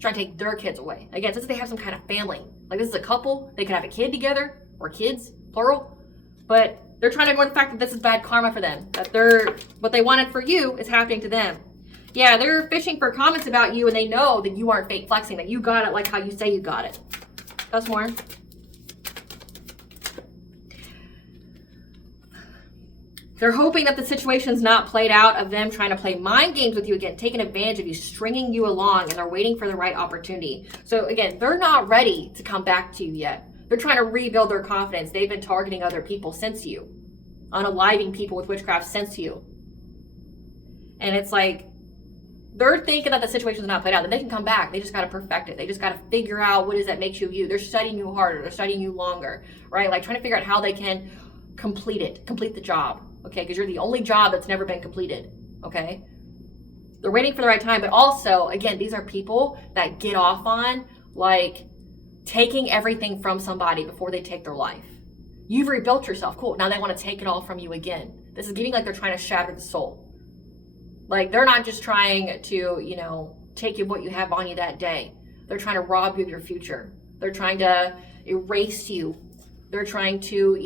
trying to take their kids away. Again, since they have some kind of family, like this is a couple, they could have a kid together, or kids, plural, but they're trying to ignore the fact that this is bad karma for them, that what they wanted for you is happening to them. Yeah, they're fishing for comments about you, and they know that you aren't fake flexing, that you got it like how you say you got it. That's more. They're hoping that the situation's not played out of them trying to play mind games with you again, taking advantage of you, stringing you along, and they're waiting for the right opportunity. So again, they're not ready to come back to you yet. They're trying to rebuild their confidence. They've been targeting other people since you, unaliving people with witchcraft since you. And it's like, they're thinking that the situation's not played out, that they can come back. They just got to perfect it. They just got to figure out what is that makes you you. They're studying you harder. They're studying you longer, right? Like, trying to figure out how they can complete the job. Okay, because you're the only job that's never been completed, okay? They're waiting for the right time, but also, again, these are people that get off on, like, taking everything from somebody before they take their life. You've rebuilt yourself, cool. Now they want to take it all from you again. This is giving like they're trying to shatter the soul. Like, they're not just trying to, take you what you have on you that day. They're trying to rob you of your future. They're trying to erase you. They're trying to,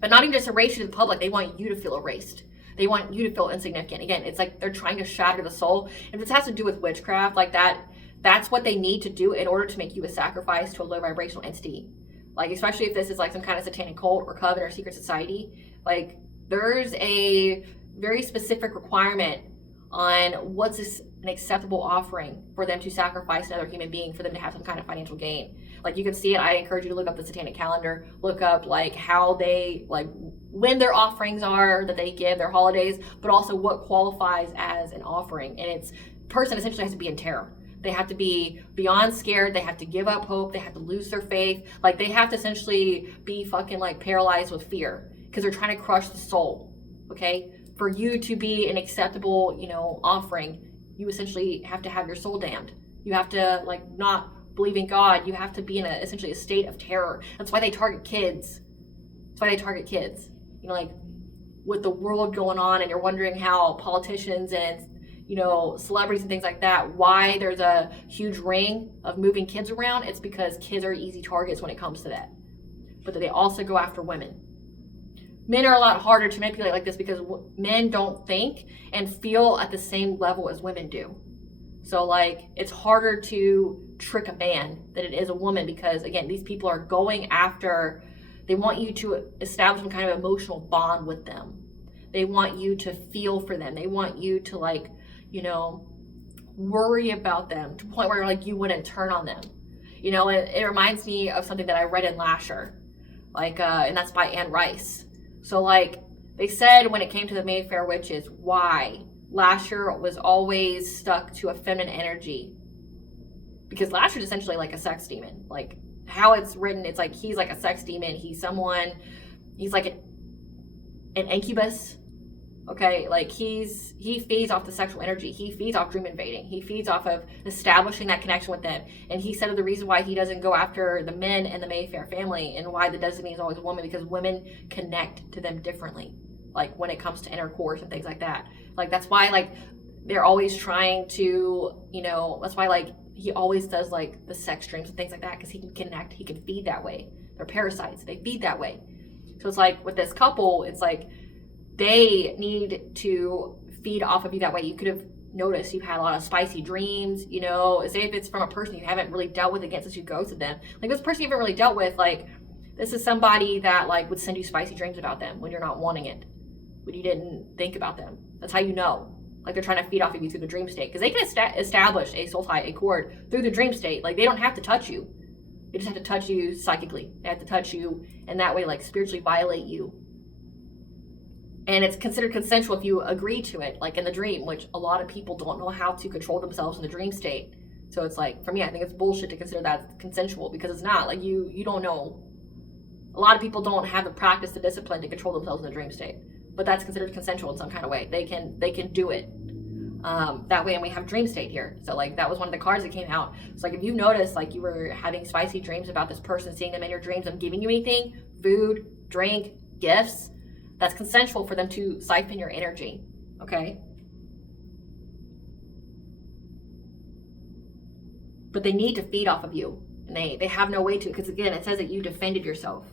but not even just erase you to the public. They want you to feel erased. They want you to feel insignificant. Again, it's like they're trying to shatter the soul. If this has to do with witchcraft like that, that's what they need to do in order to make you a sacrifice to a low vibrational entity. Like, especially if this is like some kind of satanic cult or coven or secret society, like, there's a very specific requirement on what's an acceptable offering for them to sacrifice another human being for them to have some kind of financial gain. Like, you can see it. I encourage you to look up the satanic calendar, look up like how they, like, when their offerings are that they give, their holidays, but also what qualifies as an offering. And it's, person essentially has to be in terror. They have to be beyond scared. They have to give up hope. They have to lose their faith. Like, they have to essentially be fucking like paralyzed with fear because they're trying to crush the soul. Okay, for you to be an acceptable, offering, you essentially have to have your soul damned. You have to like not believe in God. You have to be in essentially a state of terror. That's why they target kids. Like, with the world going on, and you're wondering how politicians and celebrities and things like that, why there's a huge ring of moving kids around. It's because kids are easy targets when it comes to that. But they also go after women. Men are a lot harder to manipulate like this because men don't think and feel at the same level as women do. So like, it's harder to trick a man than it is a woman because, again, these people are going after, they want you to establish some kind of emotional bond with them. They want you to feel for them. They want you to like, worry about them to the point where like you wouldn't turn on them. It reminds me of something that I read in Lasher, like, and that's by Anne Rice. So like, they said when it came to the Mayfair witches, why Lasher was always stuck to a feminine energy, because Lasher is essentially like a sex demon. Like, how it's written, it's like he's like a sex demon. He's like an incubus. Okay, like he feeds off the sexual energy. He feeds off dream invading. He feeds off of establishing that connection with them. And he said the reason why he doesn't go after the men in the Mayfair family and why the designee is always a woman, because women connect to them differently. Like, when it comes to intercourse and things like that. Like, that's why like they're always trying to, that's why like he always does like the sex dreams and things like that, because he can connect, he can feed that way. They're parasites, they feed that way. So it's like with this couple, it's like they need to feed off of you that way. You could have notice you've had a lot of spicy dreams, you know, say if it's from a person you haven't really dealt with again since you ghosted them. Like this person you haven't really dealt with, like this is somebody that like would send you spicy dreams about them when you're not wanting it, when you didn't think about them. That's how you know. Like they're trying to feed off of you through the dream state, because they can establish a soul tie, a cord through the dream state. Like they don't have to touch you. They just have to touch you psychically. They have to touch you and that way like spiritually violate you. And it's considered consensual if you agree to it, like in the dream, which a lot of people don't know how to control themselves in the dream state. So it's like, for me, I think it's bullshit to consider that consensual, because it's not. Like you don't know. A lot of people don't have the practice, the discipline to control themselves in the dream state. But that's considered consensual in some kind of way. They can do it that way. And we have dream state here. So like that was one of the cards that came out. So like if you notice like you were having spicy dreams about this person, seeing them in your dreams, them giving you anything, food, drink, gifts, that's consensual for them to siphon your energy, okay? But they need to feed off of you, and they have no way to, because again, it says that you defended yourself.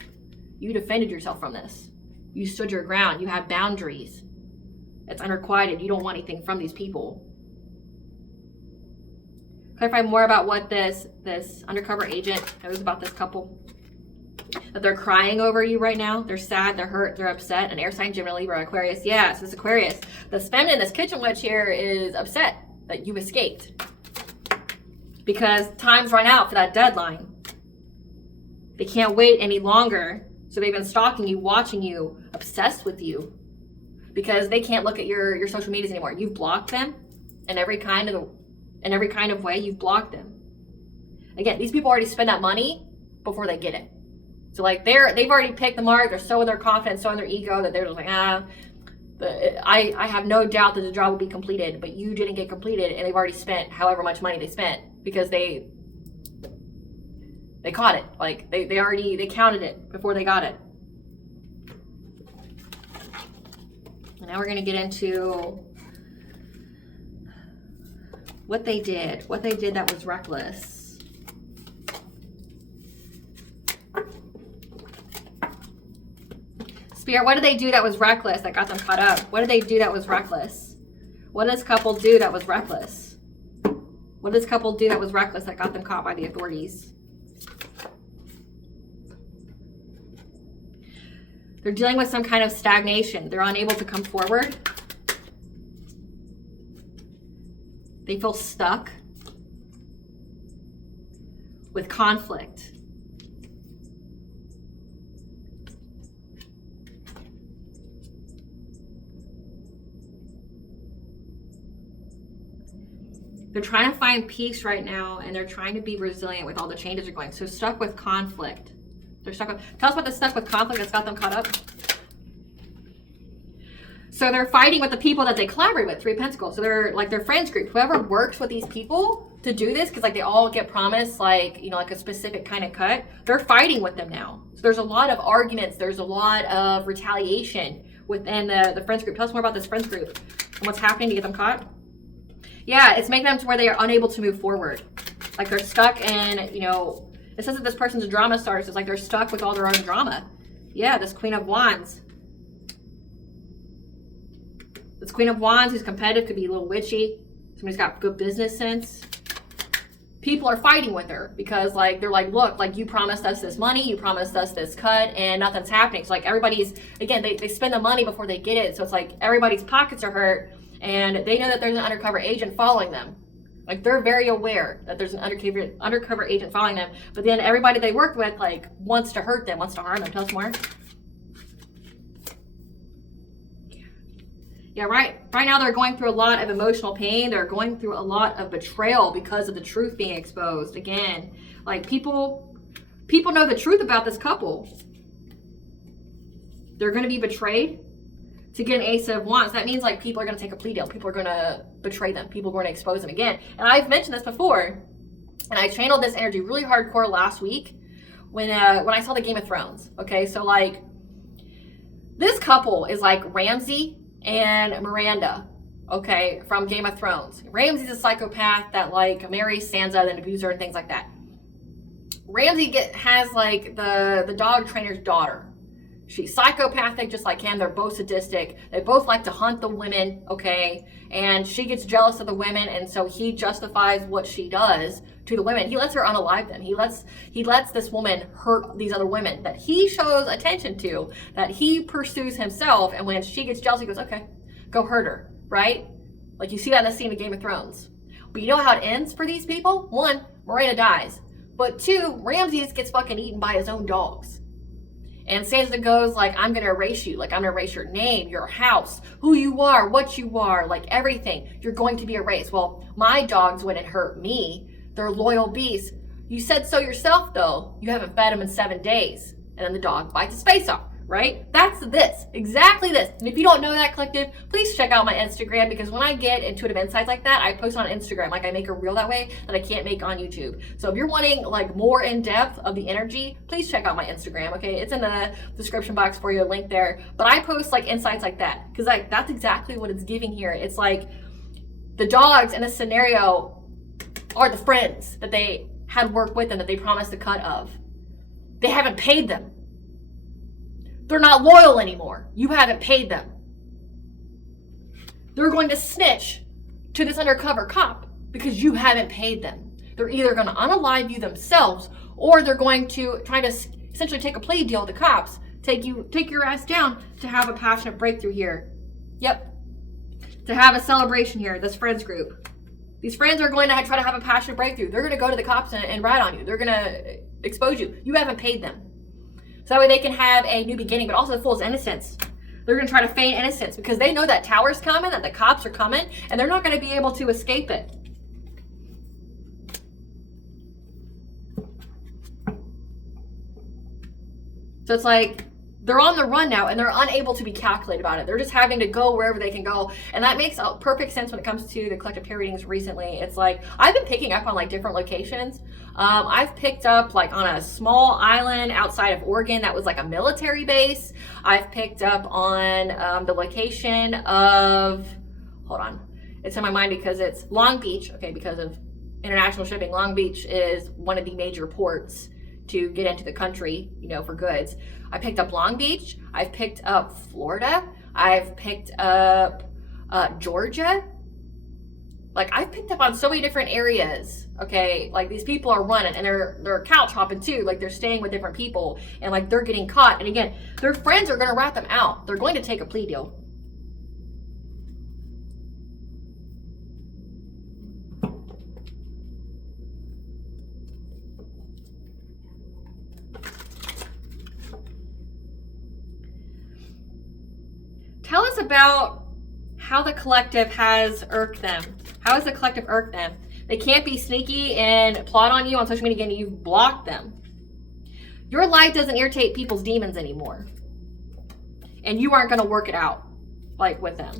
You defended yourself from this. You stood your ground. You have boundaries. It's unrequited. You don't want anything from these people. Clarify more about what this undercover agent knows about this couple. That they're crying over you right now. They're sad, they're hurt, they're upset. An air sign, Gemini, Libra, Aquarius. Yes, it's Aquarius. This feminine, this kitchen witch here is upset that you escaped. Because time's run out for that deadline. They can't wait any longer. So they've been stalking you, watching you, obsessed with you. Because they can't look at your social medias anymore. You've blocked them in every kind of way. You've blocked them. Again, these people already spend that money before they get it. So like they've already picked the mark. They're so in their confidence, so in their ego that they're just like, I have no doubt that the job will be completed, but you didn't get completed, and they've already spent however much money they spent because they caught it. Like they counted it before they got it. And now we're gonna get into what they did that was reckless. Spirit, what did they do that was reckless that got them caught up? What did they do that was reckless? What did this couple do that was reckless? What did this couple do that was reckless that got them caught by the authorities? They're dealing with some kind of stagnation. They're unable to come forward. They feel stuck with conflict. They're trying to find peace right now, and they're trying to be resilient with all the changes they're going. So stuck with conflict. They're stuck with, tell us about the stuck with conflict that's got them caught up. So they're fighting with the people that they collaborate with, Three of Pentacles. So they're like their friends group. Whoever works with these people to do this, because like they all get promised like, you know, like a specific kind of cut. They're fighting with them now. So there's a lot of arguments. There's a lot of retaliation within the friends group. Tell us more about this friends group and what's happening to get them caught. Yeah, it's making them to where they are unable to move forward. Like they're stuck in, you know, it says that this person's a drama star. So it's like they're stuck with all their own drama. Yeah, this Queen of Wands. This Queen of Wands who's competitive, could be a little witchy. Somebody's got good business sense. People are fighting with her because like they're like, look, like you promised us this money, you promised us this cut, and nothing's happening. So like everybody's, again, they spend the money before they get it. So it's like everybody's pockets are hurt, and they know that there's an undercover agent following them. Like they're very aware that there's an undercover agent following them, but then everybody they work with like wants to hurt them, wants to harm them. Tell us more. Yeah, right now they're going through a lot of emotional pain. They're going through a lot of betrayal because of the truth being exposed. Again, like people know the truth about this couple. They're going to be betrayed to get an Ace of Wands. That means like people are going to take a plea deal. People are going to betray them. People are going to expose them again. And I've mentioned this before, and I channeled this energy really hardcore last week when I saw the Game of Thrones. Okay, so like this couple is like Ramsay and Miranda, okay, from Game of Thrones. Ramsay's a psychopath that like marries Sansa and abuses her and things like that. Ramsay has like the dog trainer's daughter. She's psychopathic just like him. They're both sadistic. They both like to hunt the women, okay? And she gets jealous of the women, and so he justifies what she does to the women. He lets her unalive them. He lets this woman hurt these other women that he shows attention to, that he pursues himself, and when she gets jealous, he goes, okay, go hurt her, right? Like you see that in the scene of Game of Thrones. But you know how it ends for these people? One, Miranda dies. But two, Ramses gets fucking eaten by his own dogs. And Sansa goes like, I'm going to erase you. Like, I'm going to erase your name, your house, who you are, what you are, like everything. You're going to be erased. Well, my dogs wouldn't hurt me. They're loyal beasts. You said so yourself, though. You haven't fed them in 7 days. And then the dog bites his face off, right? That's this. Exactly this. And if you don't know that, collective, please check out my Instagram, because when I get intuitive insights like that, I post on Instagram. Like, I make a reel that way that I can't make on YouTube. So if you're wanting like more in depth of the energy, please check out my Instagram, okay? It's in the description box for you, a link there. But I post like insights like that, because like that's exactly what it's giving here. It's like the dogs in this scenario are the friends that they had worked with them, that they promised a cut of. They haven't paid them. They're not loyal anymore. You haven't paid them. They're going to snitch to this undercover cop because you haven't paid them. They're either going to unalive you themselves, or they're going to try to essentially take a plea deal with the cops, take your ass down to have a passionate breakthrough here. Yep. To have a celebration here, this friends group. These friends are going to try to have a passionate breakthrough. They're going to go to the cops and rat on you. They're going to expose you. You haven't paid them. So that way they can have a new beginning, but also the fool's innocence. They're going to try to feign innocence because they know that tower's coming, that the cops are coming, and they're not going to be able to escape it. So it's like they're on the run now, and they're unable to be calculated about it. They're just having to go wherever they can go. And that makes perfect sense when it comes to the collective tarot readings recently. It's like, I've been picking up on like different locations. I've picked up like on a small island outside of Oregon that was like a military base. I've picked up on the location of, hold on, it's in my mind because it's Long Beach. Okay, because of international shipping, Long Beach is one of the major ports to get into the country, you know, for goods. I picked up Long Beach. I've picked up Florida. I've picked up Georgia. Like, I've picked up on so many different areas. Okay, like these people are running and they're couch hopping too. Like, they're staying with different people and like they're getting caught. And again, their friends are going to rat them out. They're going to take a plea deal. Tell us about how the collective has irked them. How has the collective irked them? They can't be sneaky and plot on you on social media again. You've blocked them. Your light doesn't irritate people's demons anymore. And you aren't going to work it out like with them.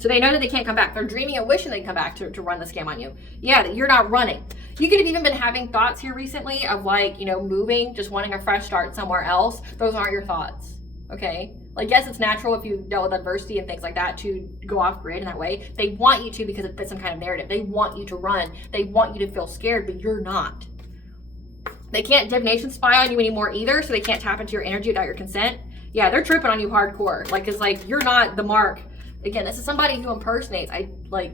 So they know that they can't come back. They're dreaming and wishing they can come back to run the scam on you. Yeah, that you're not running. You could have even been having thoughts here recently of like, you know, moving, just wanting a fresh start somewhere else. Those aren't your thoughts. Okay? Like, yes, it's natural if you dealt with adversity and things like that to go off grid in that way. They want you to because it fits some kind of narrative. They want you to run. They want you to feel scared, but you're not. They can't divination spy on you anymore either, so they can't tap into your energy without your consent. Yeah, they're tripping on you hardcore. Like, it's like, you're not the mark. Again, this is somebody who impersonates,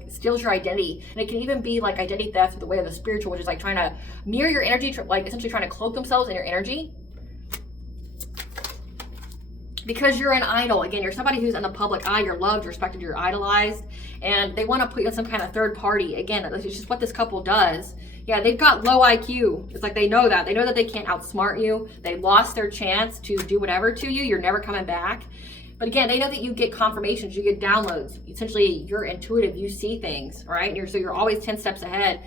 steals your identity. And it can even be like identity theft through the way of the spiritual, which is like trying to mirror your energy, like essentially trying to cloak themselves in your energy. Because you're an idol. Again, you're somebody who's in the public eye. You're loved, respected, you're idolized. And they want to put you in some kind of third party. Again, it's just what this couple does. Yeah, they've got low IQ. It's like they know that. They know that they can't outsmart you. They lost their chance to do whatever to you. You're never coming back. But again, they know that you get confirmations. You get downloads. Essentially, you're intuitive. You see things, right? So you're always 10 steps ahead.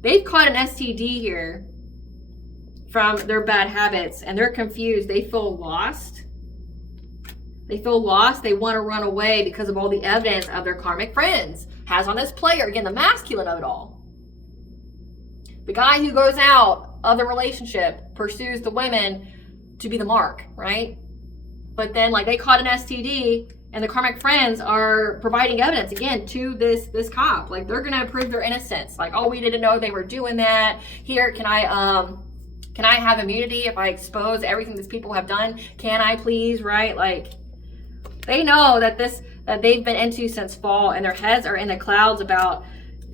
They've caught an STD here from their bad habits. And they're confused. They feel lost. They feel lost. They want to run away because of all the evidence of their karmic friends has on this player. Again, the masculine of it all. The guy who goes out of the relationship pursues the women to be the mark, right? But then, like, they caught an STD, and the karmic friends are providing evidence again to this cop. Like, they're gonna prove their innocence. Like, oh, we didn't know they were doing that. Here, can I Can I have immunity if I expose everything these people have done? Can I please, right? Like, they know that they've been into since fall, and their heads are in the clouds about,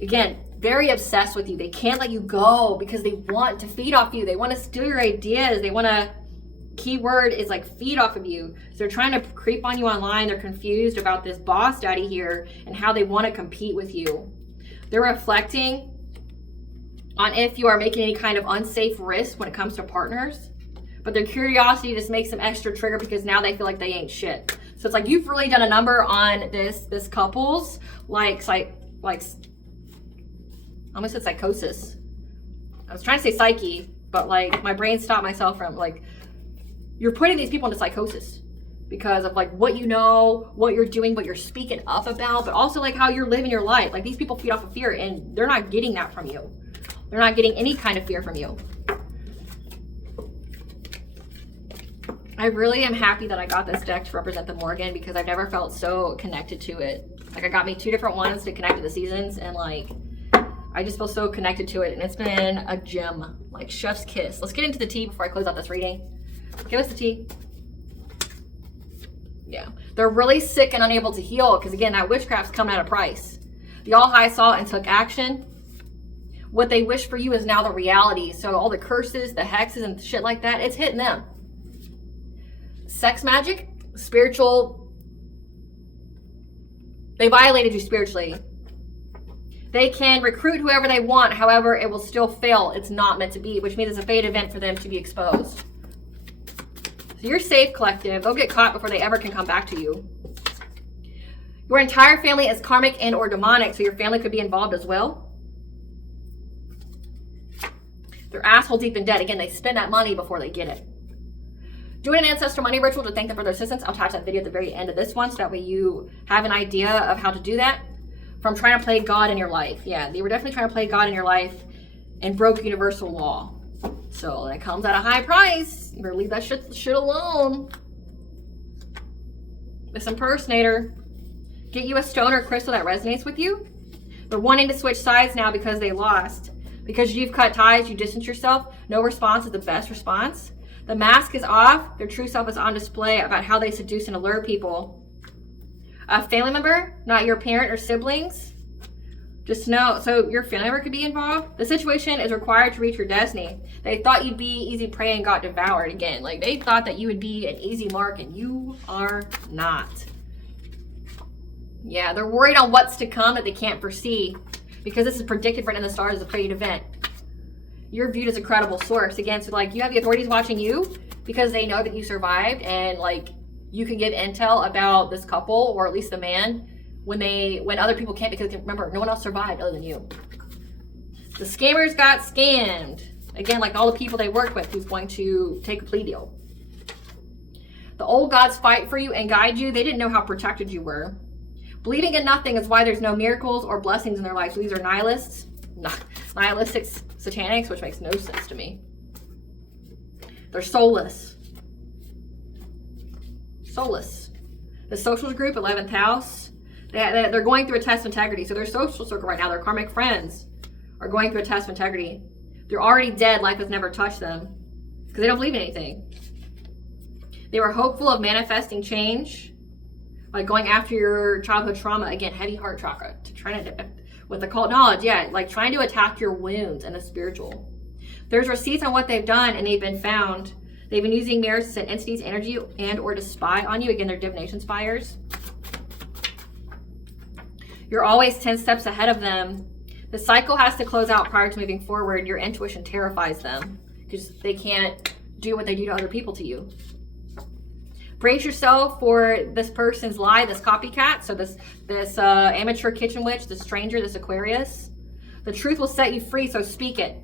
again, very obsessed with you. They can't let you go because they want to feed off you. They want to steal your ideas. They want to, keyword is like feed off of you. So they're trying to creep on you online. They're confused about this boss daddy here and how they want to compete with you. They're reflecting on if you are making any kind of unsafe risk when it comes to partners. But their curiosity just makes them extra triggered because now they feel like they ain't shit. So it's like you've really done a number on this couple's like I almost said psychosis. I was trying to say psyche, but like my brain stopped myself from like, you're putting these people into psychosis because of like what you know, what you're doing, what you're speaking up about, but also like how you're living your life. Like these people feed off of fear and they're not getting that from you. They're not getting any kind of fear from you. I really am happy that I got this deck to represent the Morgan because I've never felt so connected to it. Like I got me 2 different ones to connect to the seasons, and like I just feel so connected to it, and it's been a gem, like chef's kiss. Let's get into the tea before I close out this reading. Give us the tea. Yeah, they're really sick and unable to heal because again, that witchcraft's coming at a price. The All High saw and took action. What they wish for you is now the reality. So all the curses, the hexes and shit like that, it's hitting them. Sex magic, spiritual, they violated you spiritually. They can recruit whoever they want. However, it will still fail. It's not meant to be, which means it's a fate event for them to be exposed. So you're safe, collective. They'll get caught before they ever can come back to you. Your entire family is karmic and or demonic, so your family could be involved as well. They're asshole deep in debt. Again, they spend that money before they get it. Doing an ancestor money ritual to thank them for their assistance. I'll attach that video at the very end of this one so that way you have an idea of how to do that. From trying to play God in your life. Yeah, they were definitely trying to play God in your life and broke universal law. So that comes at a high price. You better leave that shit alone. This impersonator. Get you a stone or crystal that resonates with you. They're wanting to switch sides now because they lost. Because you've cut ties, you distance yourself. No response is the best response. The mask is off. Their true self is on display about how they seduce and allure people. A family member, not your parent or siblings. Just know, so your family member could be involved. The situation is required to reach your destiny. They thought you'd be easy prey and got devoured again. Like they thought that you would be an easy mark and you are not. Yeah, they're worried on what's to come that they can't foresee because this is predicted right in the stars as a fate event. You're viewed as a credible source. Again, so like you have the authorities watching you because they know that you survived and like you can give intel about this couple or at least the man when other people can't, because remember, no one else survived other than you. The scammers got scammed. Again, like all the people they worked with who's going to take a plea deal. The old gods fight for you and guide you. They didn't know how protected you were. Believing in nothing is why there's no miracles or blessings in their life. So these are nihilists, nihilistic satanics, which makes no sense to me. They're soulless. Soulless. The socials group, 11th house, they're going through a test of integrity. So their social circle right now, their karmic friends, are going through a test of integrity. They're already dead. Life has never touched them because they don't believe in anything. They were hopeful of manifesting change, like going after your childhood trauma. Again, heavy heart chakra, to try to, with occult knowledge, yeah, like trying to attack your wounds and the spiritual. There's receipts on what they've done and they've been found. They've been using mirrors to send entities, energy, and or to spy on you. Again, they're divination spires. You're always 10 steps ahead of them. The cycle has to close out prior to moving forward. Your intuition terrifies them because they can't do what they do to other people to you. Brace yourself for this person's lie, this copycat. So this amateur kitchen witch, this stranger, this Aquarius. The truth will set you free, so speak it.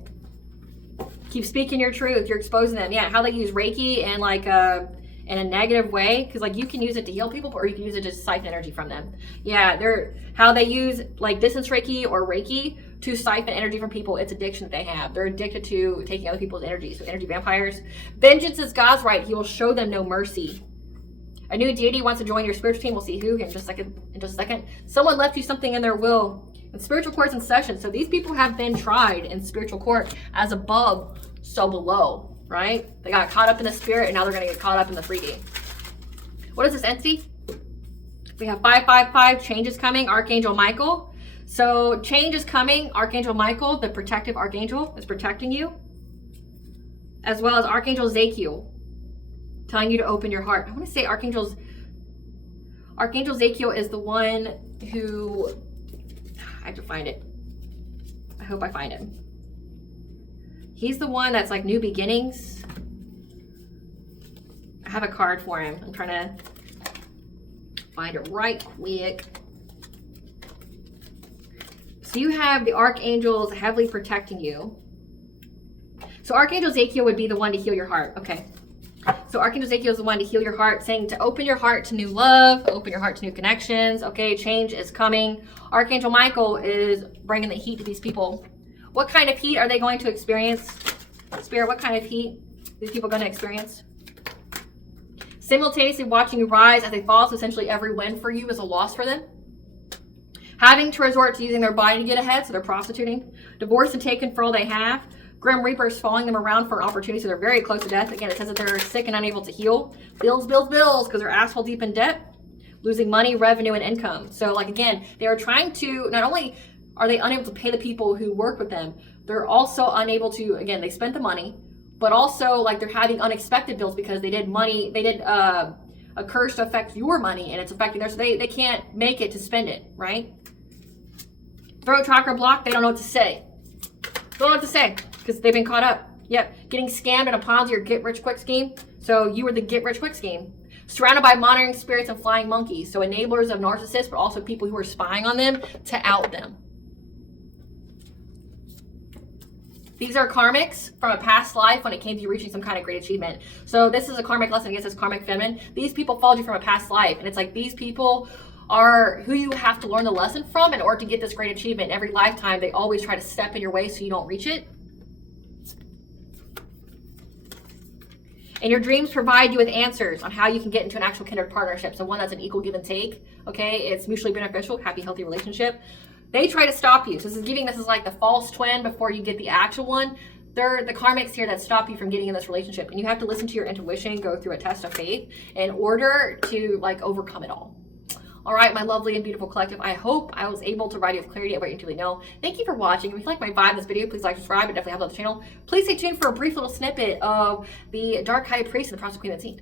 Keep speaking your truth. You're exposing them. Yeah, how they use Reiki and like in a negative way, because like you can use it to heal people, or you can use it to siphon energy from them. Yeah, how they use like distance Reiki or Reiki to siphon energy from people. It's addiction that they have. They're addicted to taking other people's energy. So energy vampires. Vengeance is God's right. He will show them no mercy. A new deity wants to join your spiritual team. We'll see who in just a second. Someone left you something in their will. And spiritual court's in session. So these people have been tried in spiritual court as above, so below. right? They got caught up in the spirit and now they're going to get caught up in the 3D. What is this entity? We have 555, change is coming, Archangel Michael. So change is coming, Archangel Michael, the protective archangel, is protecting you. As well as Archangel Zachiel, telling you to open your heart. I want to say Archangel Zachiel is the one who, I have to find it. I hope I find him. He's the one that's like new beginnings. I have a card for him. I'm trying to find it right quick. So you have the archangels heavily protecting you. So Archangel Zachiel would be the one to heal your heart. Okay. So Archangel Zachiel is the one to heal your heart, saying to open your heart to new love, open your heart to new connections. Okay, change is coming. Archangel Michael is bringing the heat to these people. What kind of heat are they going to experience? Spirit, what kind of heat are these people going to experience? Simultaneously watching you rise as they fall, so essentially every win for you is a loss for them. Having to resort to using their body to get ahead, so they're prostituting. Divorced and taken for all they have. Grim Reapers following them around for an opportunity, so they're very close to death. Again, it says that they're sick and unable to heal. Bills, because they're asshole deep in debt. Losing money, revenue, and income. So, like, again, they are trying to, not only are they unable to pay the people who work with them, they're also unable to, again, they spent the money, but also, like, they're having unexpected bills because they did a curse to affect your money, and it's affecting theirs, so they can't make it to spend it, right? Throat chakra block, they don't know what to say. Don't know what to say. Because they've been caught up. Yep. Getting scammed in a Ponzi or get-rich-quick scheme. So you were the get-rich-quick scheme. Surrounded by monitoring spirits and flying monkeys. So enablers of narcissists, but also people who are spying on them to out them. These are karmics from a past life when it came to you reaching some kind of great achievement. So this is a karmic lesson against this karmic feminine. These people followed you from a past life. And it's like these people are who you have to learn the lesson from in order to get this great achievement. In every lifetime, they always try to step in your way so you don't reach it. And your dreams provide you with answers on how you can get into an actual kindred partnership. So one that's an equal give and take. Okay, it's mutually beneficial, happy, healthy relationship. They try to stop you. So this is like the false twin before you get the actual one. They're the karmics here that stop you from getting in this relationship. And you have to listen to your intuition, go through a test of faith in order to like overcome it all. All right, my lovely and beautiful collective, I hope I was able to provide you with clarity of what you truly know. Thank you for watching. If you like my vibe in this video, please like, subscribe, and definitely help out the channel. Please stay tuned for a brief little snippet of the Dark High Priest and the Prostitute Queen Unseen.